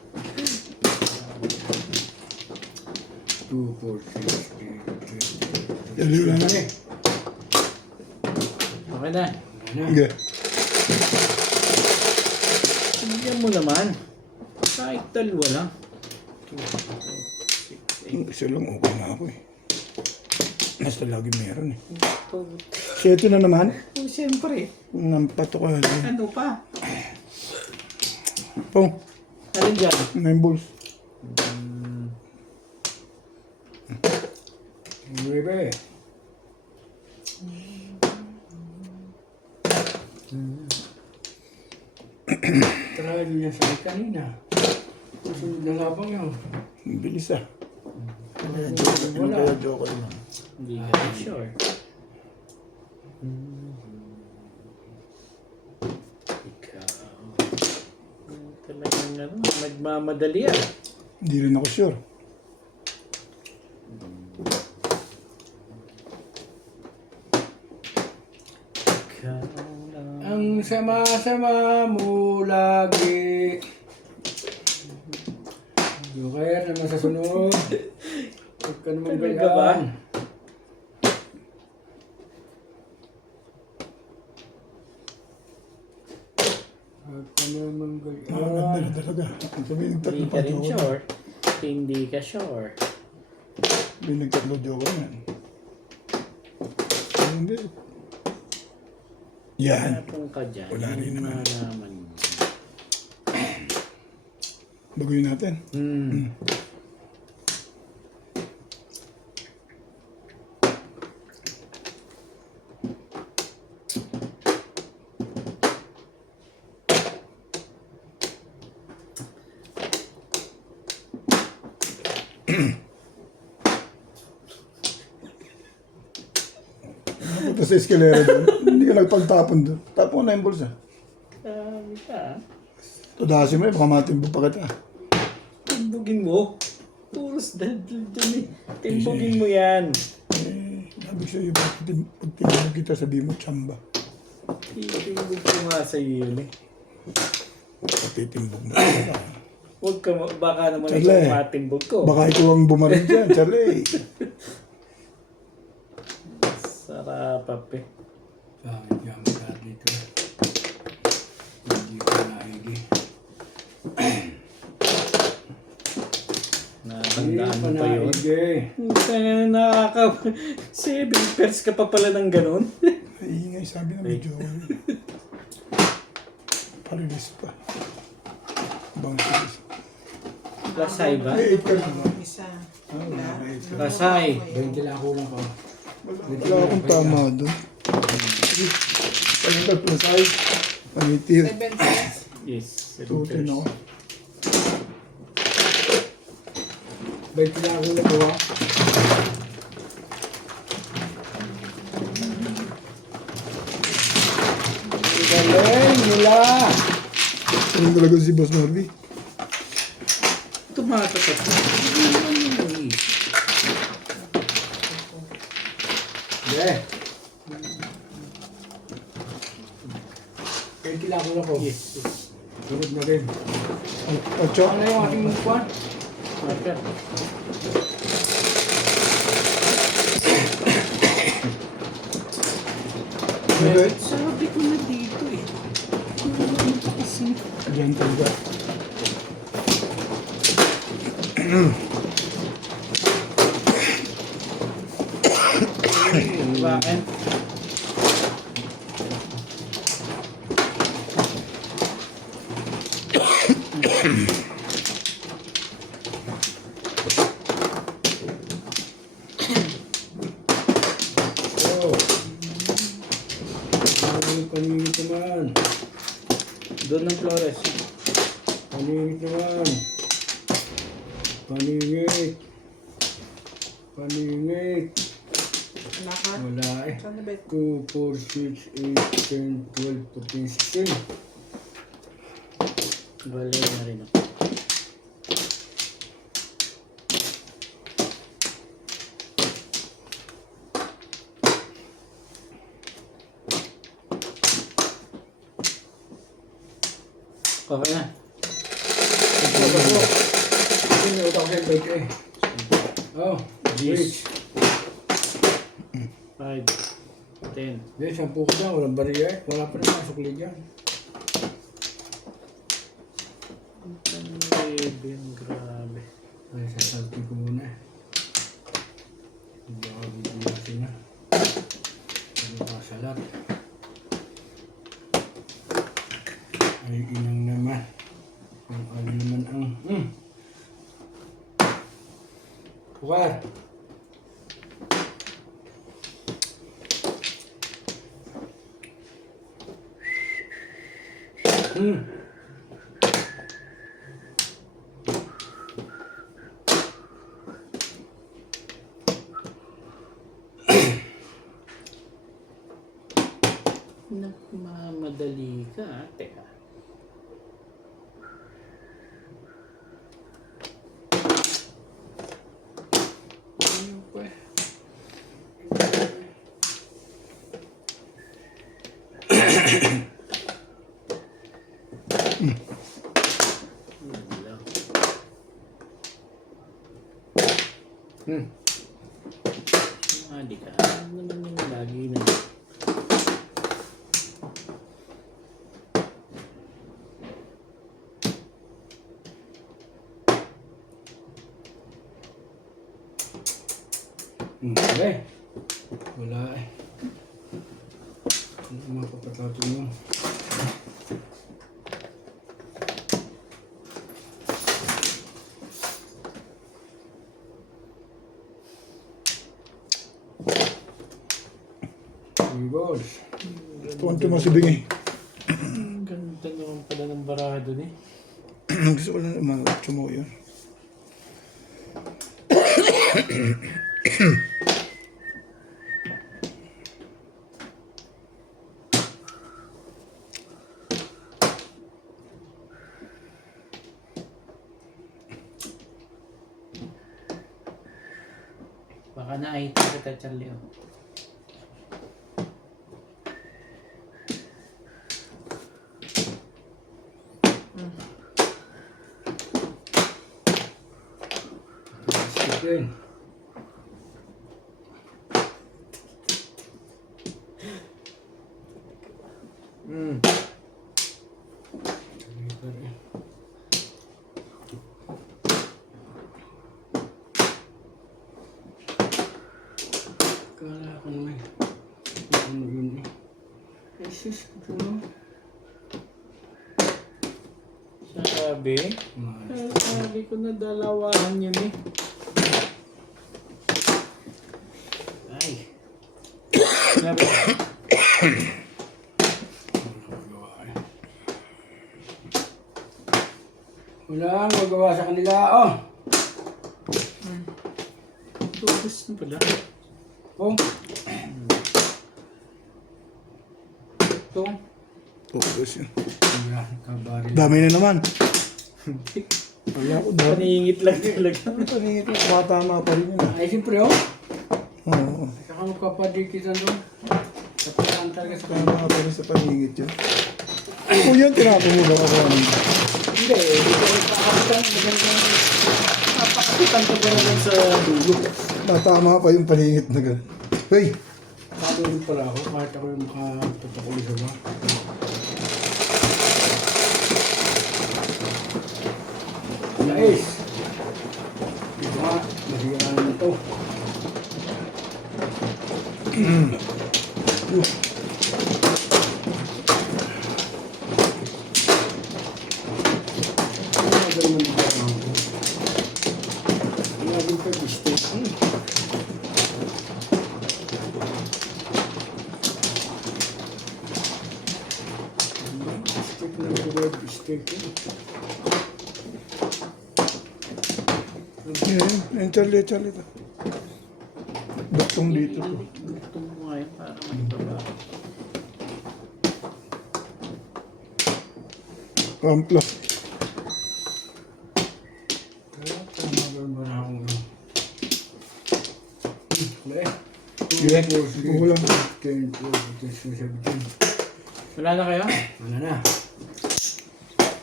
2, 4, 6, 8, 10. Yali lang na. Okay na. Sige. Bigyan mo naman. Kahit dalawa lang. 2, 4, 6, 8. Isa lang okay na ako eh. Mas lagi meron eh. 7 na naman. Oh, siyempre. Nampato ka. Ano pa? Pong, Alin dyan? 9 balls. Bebe. Tara din yan sa kanina. Susunod na labang yun. Ang bilis ah. Wala. Kaya joke lang. Hindi ka sure. Ikaw. Talagang ano, nagmamadali ah. Hindi rin ako sure. Ikaw lang. Ang sama-sama mo lagi. Joker naman sa sunod. Huwag ka naman Talaga ba? gayaan. Huwag ka naman Maganda gayaan. na talaga. Sabihin ng Hindi tatlo ka pa rin joke. sure. Hindi ka sure. Sabihin ng tatlo joke yan. Hindi. Yan. Napong ka dyan. Wala rin naman. Malaman mo. Baguhin natin. Punta sa eskalera doon. Hindi ka nagpagtapon doon. Tapon na yung bulsa. Sabi ka. Tudasin mo eh, baka matimbog pa kita. Timbugin mo. Puros dahil dyan eh. Timbugin mo yan. Sabi sa'yo, pag timbog kita, sabi mo, tsamba. Timbug ko nga sa'yo yun eh. Patitimbog mo. Huwag ka, baka naman Charlie. ikaw matimbog ko. Baka ikaw ang bumaril dyan, Charlie. Sarapap eh. Bakit yan ka dito? Hindi ko naigi. Nakakandaan mo Hindi pa ko yun. naigi. Nakaka... 7 pairs ka pa pala ng ganun. Iingay, sabi na medyo... Parilis pa. Bang silis. Lasay ba? May 8 ka na ba? Isa. Wala ka 8 ka. Lasay. 20 lang kulang ko. Wala akong tama doon. Sige. Pagkat plus size. Panitir. 7 cents. Yes. 7 Tutin pairs. ako. 20 lang kulang ko. Galing nila! Anong talaga si Boss Norby? Tumatapat na. Hindi naman yun eh. Yeah. 20 lang kulang ko. Yes. Sunod na rin. Ocho? Ano yung ating mukha? Marker. Okay. Sabi ko na dito eh. Diyan talaga. Bakit? Oh. Ano yung paningit naman? Doon ng Flores. Paningit naman. Paningit. Paningit. Wala ka? Wala eh. Saan na ba? 2, 4, 6, 8, 10, 12, 14, 16. Balay na rin ako. Okay na. Hindi may utak siya bike eh. Oh, Yes. wait. 5, 10. Hindi, 10 ko dyan. Walang bariya eh. Wala pa naman sukli dyan. 11, grabe. Ay, sasalti ko muna. Baka bigyan. natin na. Ano pa salat? Ay, inang naman. Kung ano naman ang... Kuwar. Nagmamadali ka, teka. Ano pa? Di ka. Ano naman yung lagi na. Okay. Wala eh. Ano mga papatato mo? Balls. Tuwan mo si Bingi. Ang ganda naman pala ng baraha doon eh. Gusto ko lang mag-atcho mo yun. Baka nakita kita, Charlie. Oh. Chicken. Kala ko naman. Ano yun eh. Ay sis, ano? Sabi? Ay, sabi ko na dalawahan yun eh. Ay. Sabi ko. Wala ang magawa sa kanila, oh! Focus na pala. Oh! Ito. Focus yun. Wala, kabaril. Dami na naman. Wala ko dami. Paningit lang talaga. Paningit lang. Tumatama pa rin yun. Ay, siyempre, oh! Oo. Saka magkapadikitan doon. Kapitan talaga sa kanila. Tama pa rin sa paningit yun. Kung yan, tinapin mo ba ako? Hindi, napakapitan ka ba naman sa dulo? Natama pa yung paningit na gano'n. Hey! Talo rin pala ako, kahit ako yung makatutukuli sa ba. Nice! Dito nga, masira naman ito. Ano naman dito ako? Ano natin pa bistek? Bistek na ito, bistek. Yan, Charlie to. Baktong dito to. Gusto mo ngayon para may baba. Kampla. Wala. Wala na kayo? Wala na.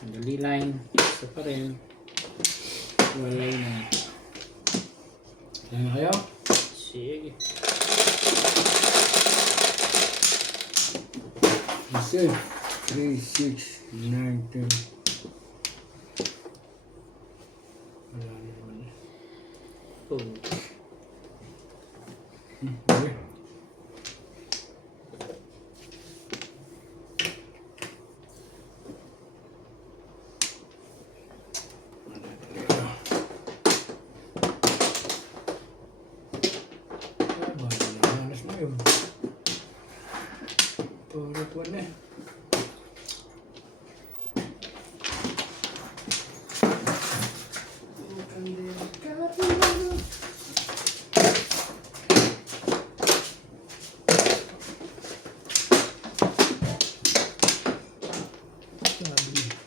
Sandali line. Isa pa rin. Walay na. Wala na kayo? Sige. Isa, 3, 6, 9, 10. Wala na naman. Oh. Okay. Puro po na. Sabi.